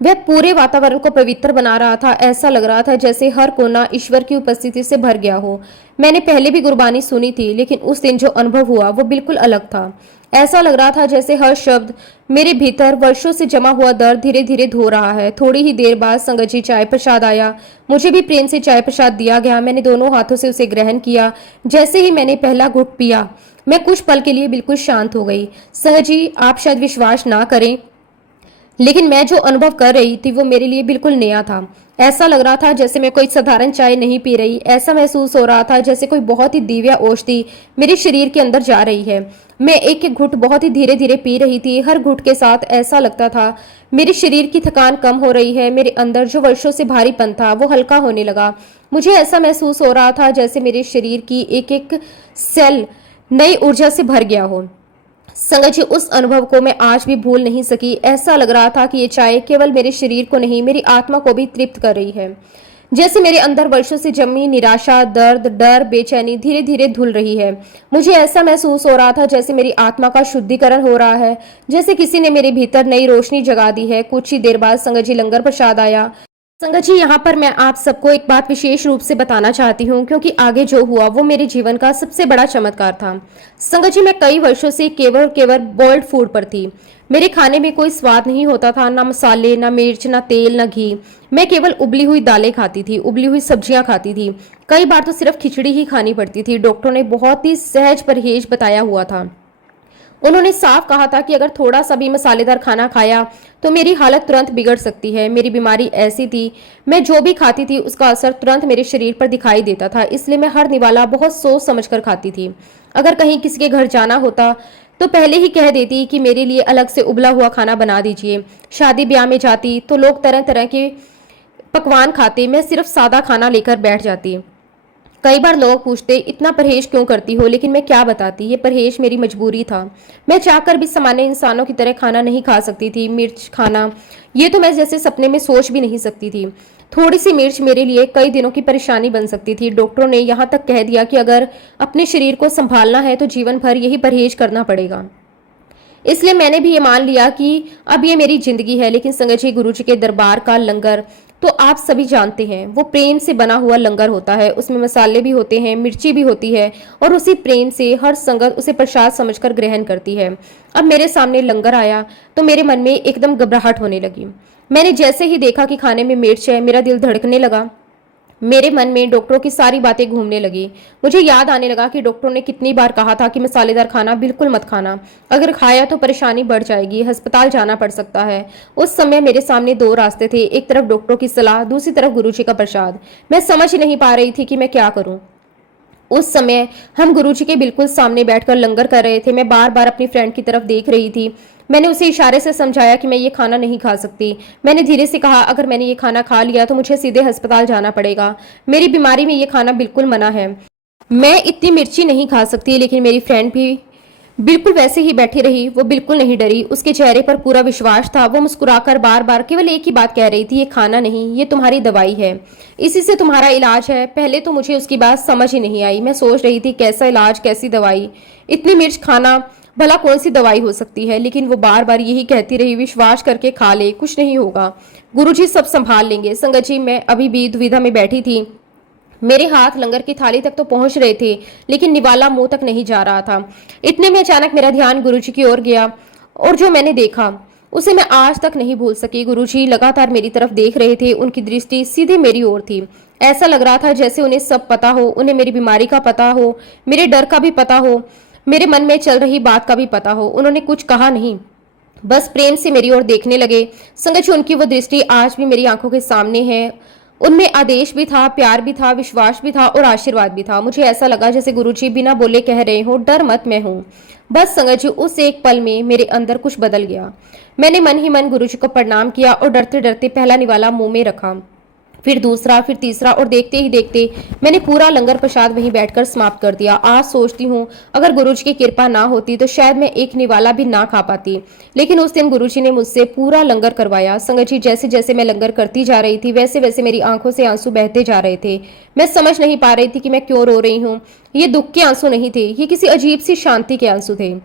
वह पूरे वातावरण को पवित्र बना रहा था। ऐसा लग रहा था जैसे हर कोना ईश्वर की उपस्थिति से भर गया हो। मैंने पहले भी गुरबानी सुनी थी, लेकिन उस दिन जो अनुभव हुआ वो बिल्कुल अलग था। ऐसा लग रहा था जैसे हर शब्द मेरे भीतर वर्षों से जमा हुआ दर्द धीरे धीरे धो रहा है। थोड़ी ही देर बाद संगत जी चाय प्रसाद आया। मुझे भी प्रेम से चाय प्रसाद दिया गया। मैंने दोनों हाथों से उसे ग्रहण किया। जैसे ही मैंने पहला घुट पिया, मैं कुछ पल के लिए बिल्कुल शांत हो गई। संगत जी आप शायद विश्वास ना करें, लेकिन मैं जो अनुभव कर रही थी वो मेरे लिए बिल्कुल नया था। ऐसा लग रहा था जैसे मैं कोई साधारण चाय नहीं पी रही। ऐसा महसूस हो रहा था जैसे कोई बहुत ही दिव्य औषधि मेरे शरीर के अंदर जा रही है। मैं एक एक घुट बहुत ही धीरे धीरे पी रही थी। हर घुट के साथ ऐसा लगता था मेरे शरीर की थकान कम हो रही है। मेरे अंदर जो वर्षों से भारीपन था वो हल्का होने लगा। मुझे ऐसा महसूस हो रहा था जैसे मेरे शरीर की एक एक सेल नई ऊर्जा से भर गया हो। संगत जी उस अनुभव को मैं आज भी भूल नहीं सकी। ऐसा लग रहा था कि ये चाय केवल मेरे शरीर को नहीं, मेरी आत्मा को भी तृप्त कर रही है। जैसे मेरे अंदर वर्षों से जमी निराशा, दर्द, डर, बेचैनी धीरे धीरे धुल रही है। मुझे ऐसा महसूस हो रहा था जैसे मेरी आत्मा का शुद्धिकरण हो रहा है, जैसे किसी ने मेरे भीतर नई रोशनी जगा दी है। कुछ ही देर बाद संगत जी लंगर प्रसाद आया। संगत जी यहाँ पर मैं आप सबको एक बात विशेष रूप से बताना चाहती हूँ, क्योंकि आगे जो हुआ वो मेरे जीवन का सबसे बड़ा चमत्कार था। संगत जी मैं कई वर्षों से केवल केवल बॉइल्ड फूड पर थी। मेरे खाने में कोई स्वाद नहीं होता था, ना मसाले, ना मिर्च, ना तेल, ना घी। मैं केवल उबली हुई दालें खाती थी, उबली हुई सब्जियां खाती थी। कई बार तो सिर्फ खिचड़ी ही खानी पड़ती थी। डॉक्टरों ने बहुत ही सहज परहेज बताया हुआ था। उन्होंने साफ कहा था कि अगर थोड़ा सा भी मसालेदार खाना खाया तो मेरी हालत तुरंत बिगड़ सकती है। मेरी बीमारी ऐसी थी, मैं जो भी खाती थी उसका असर तुरंत मेरे शरीर पर दिखाई देता था। इसलिए मैं हर निवाला बहुत सोच समझ कर खाती थी। अगर कहीं किसी के घर जाना होता तो पहले ही कह देती कि मेरे लिए अलग से उबला हुआ खाना बना दीजिए। शादी ब्याह में जाती तो लोग तरह तरह के पकवान खाते, मैं सिर्फ सादा खाना लेकर बैठ जाती। कई बार लोग पूछते इतना परहेज क्यों करती हो, लेकिन मैं क्या बताती, ये परहेज मेरी मजबूरी था। मैं चाहकर भी सामान्य इंसानों की तरह खाना नहीं खा सकती थी। मिर्च खाना, ये तो मैं जैसे सपने में सोच भी नहीं सकती थी। थोड़ी सी मिर्च मेरे लिए कई दिनों की परेशानी बन सकती थी। डॉक्टरों ने यहाँ तक कह दिया कि अगर अपने शरीर को संभालना है तो जीवन भर यही परहेज करना पड़ेगा। इसलिए मैंने भी ये मान लिया कि अब ये मेरी जिंदगी है। लेकिन संगत जी गुरु जी के दरबार का लंगर तो आप सभी जानते हैं वो प्रेम से बना हुआ लंगर होता है, उसमें मसाले भी होते हैं, मिर्ची भी होती है और उसी प्रेम से हर संगत उसे प्रसाद समझकर ग्रहण करती है। अब मेरे सामने लंगर आया तो मेरे मन में एकदम घबराहट होने लगी। मैंने जैसे ही देखा कि खाने में मिर्च है, मेरा दिल धड़कने लगा। मेरे मन में डॉक्टरों की सारी बातें घूमने लगी। मुझे याद आने लगा कि डॉक्टरों ने कितनी बार कहा था कि मसालेदार खाना बिल्कुल मत खाना, अगर खाया तो परेशानी बढ़ जाएगी, अस्पताल जाना पड़ सकता है। उस समय मेरे सामने दो रास्ते थे, एक तरफ डॉक्टरों की सलाह, दूसरी तरफ गुरुजी का प्रसाद। मैं समझ नहीं पा रही थी कि मैं क्या करूं। उस समय हम गुरुजी के बिल्कुल सामने बैठकर लंगर कर रहे थे। मैं बार बार अपनी फ्रेंड की तरफ देख रही थी। मैंने उसे इशारे से समझाया कि मैं ये खाना नहीं खा सकती। मैंने धीरे से कहा, अगर मैंने ये खाना खा लिया तो मुझे सीधे अस्पताल जाना पड़ेगा। मेरी बीमारी में ये खाना बिल्कुल मना है। मैं इतनी मिर्ची नहीं खा सकती। लेकिन मेरी फ्रेंड भी बिल्कुल वैसे ही बैठी रही। वो बिल्कुल नहीं डरी, उसके चेहरे पर पूरा विश्वास था। वो मुस्कुराकर बार बार केवल एक ही बात कह रही थी, ये खाना नहीं, ये तुम्हारी दवाई है, इसी से तुम्हारा इलाज है। पहले तो मुझे उसकी बात समझ ही नहीं आई। मैं सोच रही थी कैसा इलाज, कैसी दवाई, इतनी मिर्च खाना, भला कौन सी दवाई हो सकती है। लेकिन वो बार बार यही कहती रही, विश्वास करके खा ले, कुछ नहीं होगा, गुरुजी सब संभाल लेंगे। संगत जी, मैं अभी भी दुविधा में बैठी थी। मेरे हाथ लंगर की थाली तक तो पहुंच रहे थे, लेकिन निवाला मुंह तक नहीं जा रहा था। इतने में अचानक मेरा ध्यान गुरुजी की ओर गया और जो मैंने देखा उसे मैं आज तक नहीं भूल सकी। गुरुजी लगातार मेरी तरफ देख रहे थे, उनकी दृष्टि सीधे मेरी ओर थी। ऐसा लग रहा था जैसे उन्हें सब पता हो, उन्हें मेरी बीमारी का पता हो, मेरे डर का भी पता हो, मेरे मन में चल रही बात का भी पता हो। उन्होंने कुछ कहा नहीं, बस प्रेम से मेरी ओर देखने लगे। संगत जी, उनकी वो दृष्टि आज भी मेरी आंखों के सामने है। उनमें आदेश भी था, प्यार भी था, विश्वास भी था और आशीर्वाद भी था। मुझे ऐसा लगा जैसे गुरुजी बिना बोले कह रहे हो, डर मत, मैं हूं। बस संगत जी, उस एक पल में मेरे अंदर कुछ बदल गया। मैंने मन ही मन गुरुजी को प्रणाम किया और डरते डरते पहला निवाला मुंह में रखा, फिर दूसरा, फिर तीसरा, और देखते ही देखते मैंने पूरा लंगर प्रसाद वहीं बैठकर समाप्त कर दिया। आज सोचती हूँ अगर गुरुजी की कृपा ना होती तो शायद मैं एक निवाला भी ना खा पाती। लेकिन उस दिन गुरुजी ने मुझसे पूरा लंगर करवाया। संगत जी, जैसे जैसे मैं लंगर करती जा रही थी वैसे वैसे मेरी आंखों से आंसू बहते जा रहे थे। मैं समझ नहीं पा रही थी कि मैं क्यों रो रही हूँ। ये दुख के आंसू नहीं थे, ये किसी अजीब सी शांति के आंसू थे।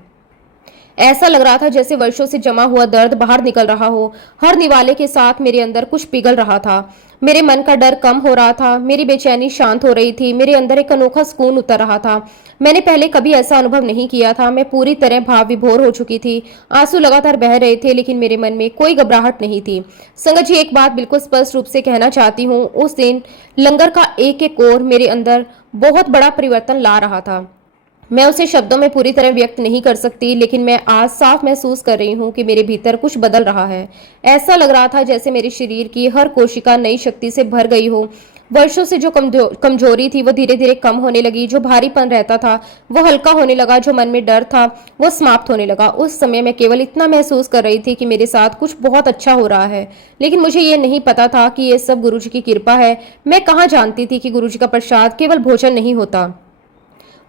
ऐसा लग रहा था जैसे वर्षों से जमा हुआ दर्द बाहर निकल रहा हो। हर निवाले के साथ मेरे अंदर कुछ पिघल रहा था। मेरे मन का डर कम हो रहा था, मेरी बेचैनी शांत हो रही थी, मेरे अंदर एक अनोखा सुकून उतर रहा था। मैंने पहले कभी ऐसा अनुभव नहीं किया था। मैं पूरी तरह भाव विभोर हो चुकी थी। आंसू लगातार बह रहे थे, लेकिन मेरे मन में कोई घबराहट नहीं थी। संगत जी, एक बात बिल्कुल स्पष्ट रूप से कहना चाहती हूँ, उस दिन लंगर का एक एक कोर मेरे अंदर बहुत बड़ा परिवर्तन ला रहा था। मैं उसे शब्दों में पूरी तरह व्यक्त नहीं कर सकती, लेकिन मैं आज साफ महसूस कर रही हूँ कि मेरे भीतर कुछ बदल रहा है। ऐसा लग रहा था जैसे मेरे शरीर की हर कोशिका नई शक्ति से भर गई हो। वर्षों से जो कमजोरी थी वो धीरे धीरे कम होने लगी। जो भारीपन रहता था वो हल्का होने लगा। जो मन में डर था वो समाप्त होने लगा। उस समय मैं केवल इतना महसूस कर रही थी कि मेरे साथ कुछ बहुत अच्छा हो रहा है, लेकिन मुझे ये नहीं पता था कि ये सब गुरुजी की कृपा है। मैं कहाँ जानती थी कि गुरुजी का प्रसाद केवल भोजन नहीं होता,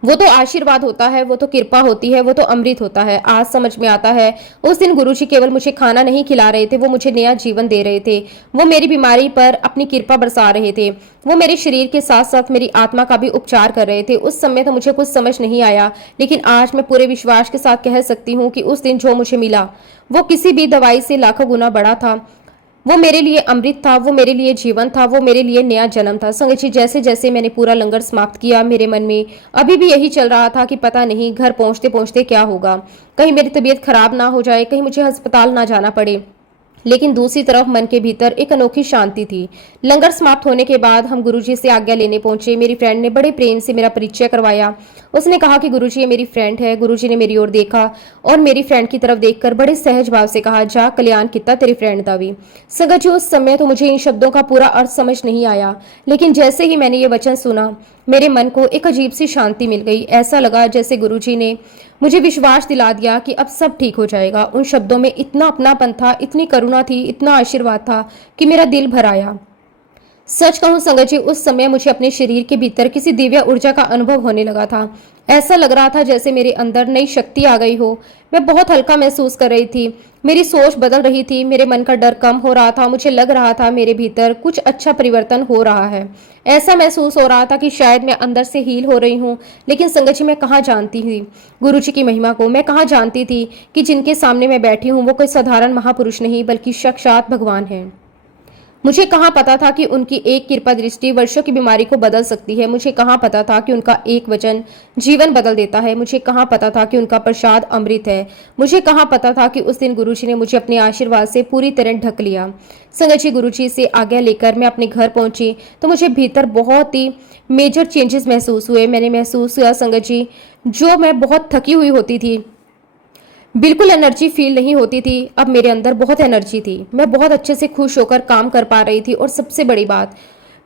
वो तो आशीर्वाद होता है, वो तो कृपा होती है, वो तो अमृत होता है। आज समझ में आता है, उस दिन गुरुजी केवल मुझे खाना नहीं खिला रहे थे, वो मुझे नया जीवन दे रहे थे। वो मेरी बीमारी पर अपनी कृपा बरसा रहे थे। वो मेरे शरीर के साथ साथ मेरी आत्मा का भी उपचार कर रहे थे। उस समय तो मुझे कुछ समझ नहीं आया, लेकिन आज मैं पूरे विश्वास के साथ कह सकती हूँ कि उस दिन जो मुझे मिला वो किसी भी दवाई से लाखों गुना बड़ा था। वो मेरे लिए अमृत था, वो मेरे लिए जीवन था, वो मेरे लिए नया जन्म था। संगत जी, जैसे जैसे मैंने पूरा लंगर समाप्त किया, मेरे मन में अभी भी यही चल रहा था कि पता नहीं घर पहुंचते पहुंचते क्या होगा, कहीं मेरी तबीयत खराब ना हो जाए, कहीं मुझे अस्पताल ना जाना पड़े। लेकिन दूसरी तरफ मन के भीतर एक अनोखी शांति थी। लंगर समाप्त होने के बाद हम गुरुजी से आज्ञा लेने पहुंचे। मेरी फ्रेंड ने बड़े प्रेम से मेरा परिचय करवाया। उसने कहा कि गुरुजी ये मेरी फ्रेंड है। गुरुजी ने मेरी ओर देखा और मेरी फ्रेंड की तरफ देखकर बड़े सहज भाव से कहा, जा कल्याण किता तेरी फ्रेंड दा भी। संगत जी, उस समय तो मुझे इन शब्दों का पूरा अर्थ समझ नहीं आया, लेकिन जैसे ही मैंने ये वचन सुना मेरे मन को एक अजीब सी शांति मिल गई। ऐसा लगा जैसे गुरुजी ने मुझे विश्वास दिला दिया कि अब सब ठीक हो जाएगा। उन शब्दों में इतना अपनापन था, इतनी करुणा थी, इतना आशीर्वाद था कि मेरा दिल भर आया। सच कहूं संगत जी, उस समय मुझे अपने शरीर के भीतर किसी दिव्य ऊर्जा का अनुभव होने लगा था। ऐसा लग रहा था जैसे मेरे अंदर नई शक्ति आ गई हो। मैं बहुत हल्का महसूस कर रही थी। मेरी सोच बदल रही थी, मेरे मन का डर कम हो रहा था। मुझे लग रहा था मेरे भीतर कुछ अच्छा परिवर्तन हो रहा है। ऐसा महसूस हो रहा था कि शायद मैं अंदर से हील हो रही हूँ। लेकिन संगत जी, मैं कहाँ जानती थी गुरु जी की महिमा को। मैं कहाँ जानती थी कि जिनके सामने मैं बैठी हूँ वो कोई साधारण महापुरुष नहीं बल्कि साक्षात भगवान है। मुझे कहाँ पता था कि उनकी एक कृपा दृष्टि वर्षों की बीमारी को बदल सकती है। मुझे कहाँ पता था कि उनका एक वचन जीवन बदल देता है। मुझे कहाँ पता था कि उनका प्रसाद अमृत है। मुझे कहाँ पता था कि उस दिन गुरुजी ने मुझे अपने आशीर्वाद से पूरी तरह ढक लिया। संगत जी, गुरुजी से आज्ञा लेकर मैं अपने घर पहुंची तो मुझे भीतर बहुत ही मेजर चेंजेस महसूस हुए। मैंने महसूस हुआ संगत जी, जो मैं बहुत थकी हुई होती थी, बिल्कुल एनर्जी फील नहीं होती थी, अब मेरे अंदर बहुत एनर्जी थी। मैं बहुत अच्छे से खुश होकर काम कर पा रही थी और सबसे बड़ी बात,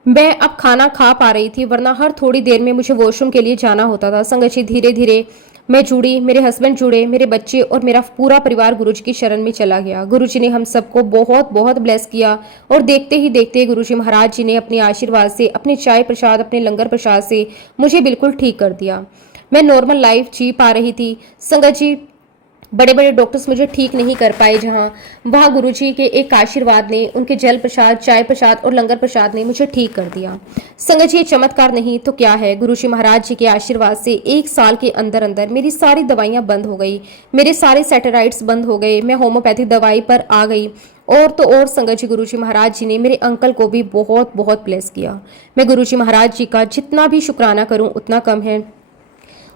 मैं अब खाना खा पा रही थी, वरना हर थोड़ी देर में मुझे वॉशरूम के लिए जाना होता था। संगत जी, धीरे धीरे मैं जुड़ी, मेरे हस्बैंड जुड़े, मेरे बच्चे और मेरा पूरा परिवार गुरुजी की शरण में चला गया। गुरुजी ने हम सबको बहुत बहुत ब्लेस किया और देखते ही देखते गुरुजी महाराज जी ने अपने आशीर्वाद से, अपने चाय प्रसाद, अपने लंगर प्रसाद से मुझे बिल्कुल ठीक कर दिया। मैं नॉर्मल लाइफ जी पा रही थी। संगत जी, बड़े बड़े डॉक्टर्स मुझे ठीक नहीं कर पाए, जहां वहां गुरुजी के एक आशीर्वाद ने, उनके जल प्रसाद, चाय प्रसाद और लंगर प्रसाद ने मुझे ठीक कर दिया। संगत जी, ये चमत्कार नहीं तो क्या है। गुरुजी महाराज जी के आशीर्वाद से 1 साल के अंदर अंदर मेरी सारी दवाइयां बंद हो गई, मेरे सारे सेटेराइड्स बंद हो गए, मैं होम्योपैथिक दवाई पर आ गई। और तो और संगत जी, गुरुजी महाराज जी ने मेरे अंकल को भी बहुत बहुत ब्लेस किया। मैं गुरुजी महाराज जी का जितना भी शुक्राना करूं उतना कम है।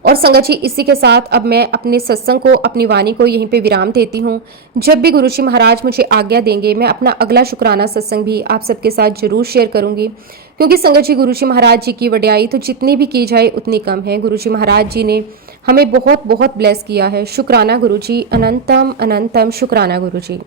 और संगत जी, इसी के साथ अब मैं अपने सत्संग को, अपनी वाणी को यहीं पे विराम देती हूँ। जब भी गुरुजी महाराज मुझे आज्ञा देंगे, मैं अपना अगला शुक्राना सत्संग भी आप सबके साथ जरूर शेयर करूंगी, क्योंकि संगत जी, गुरुजी महाराज जी की वड्याई तो जितनी भी की जाए उतनी कम है। गुरुजी महाराज जी ने हमें बहुत बहुत ब्लेस किया है। शुक्राना गुरुजी, अनंतम अनंतम शुक्राना गुरुजी।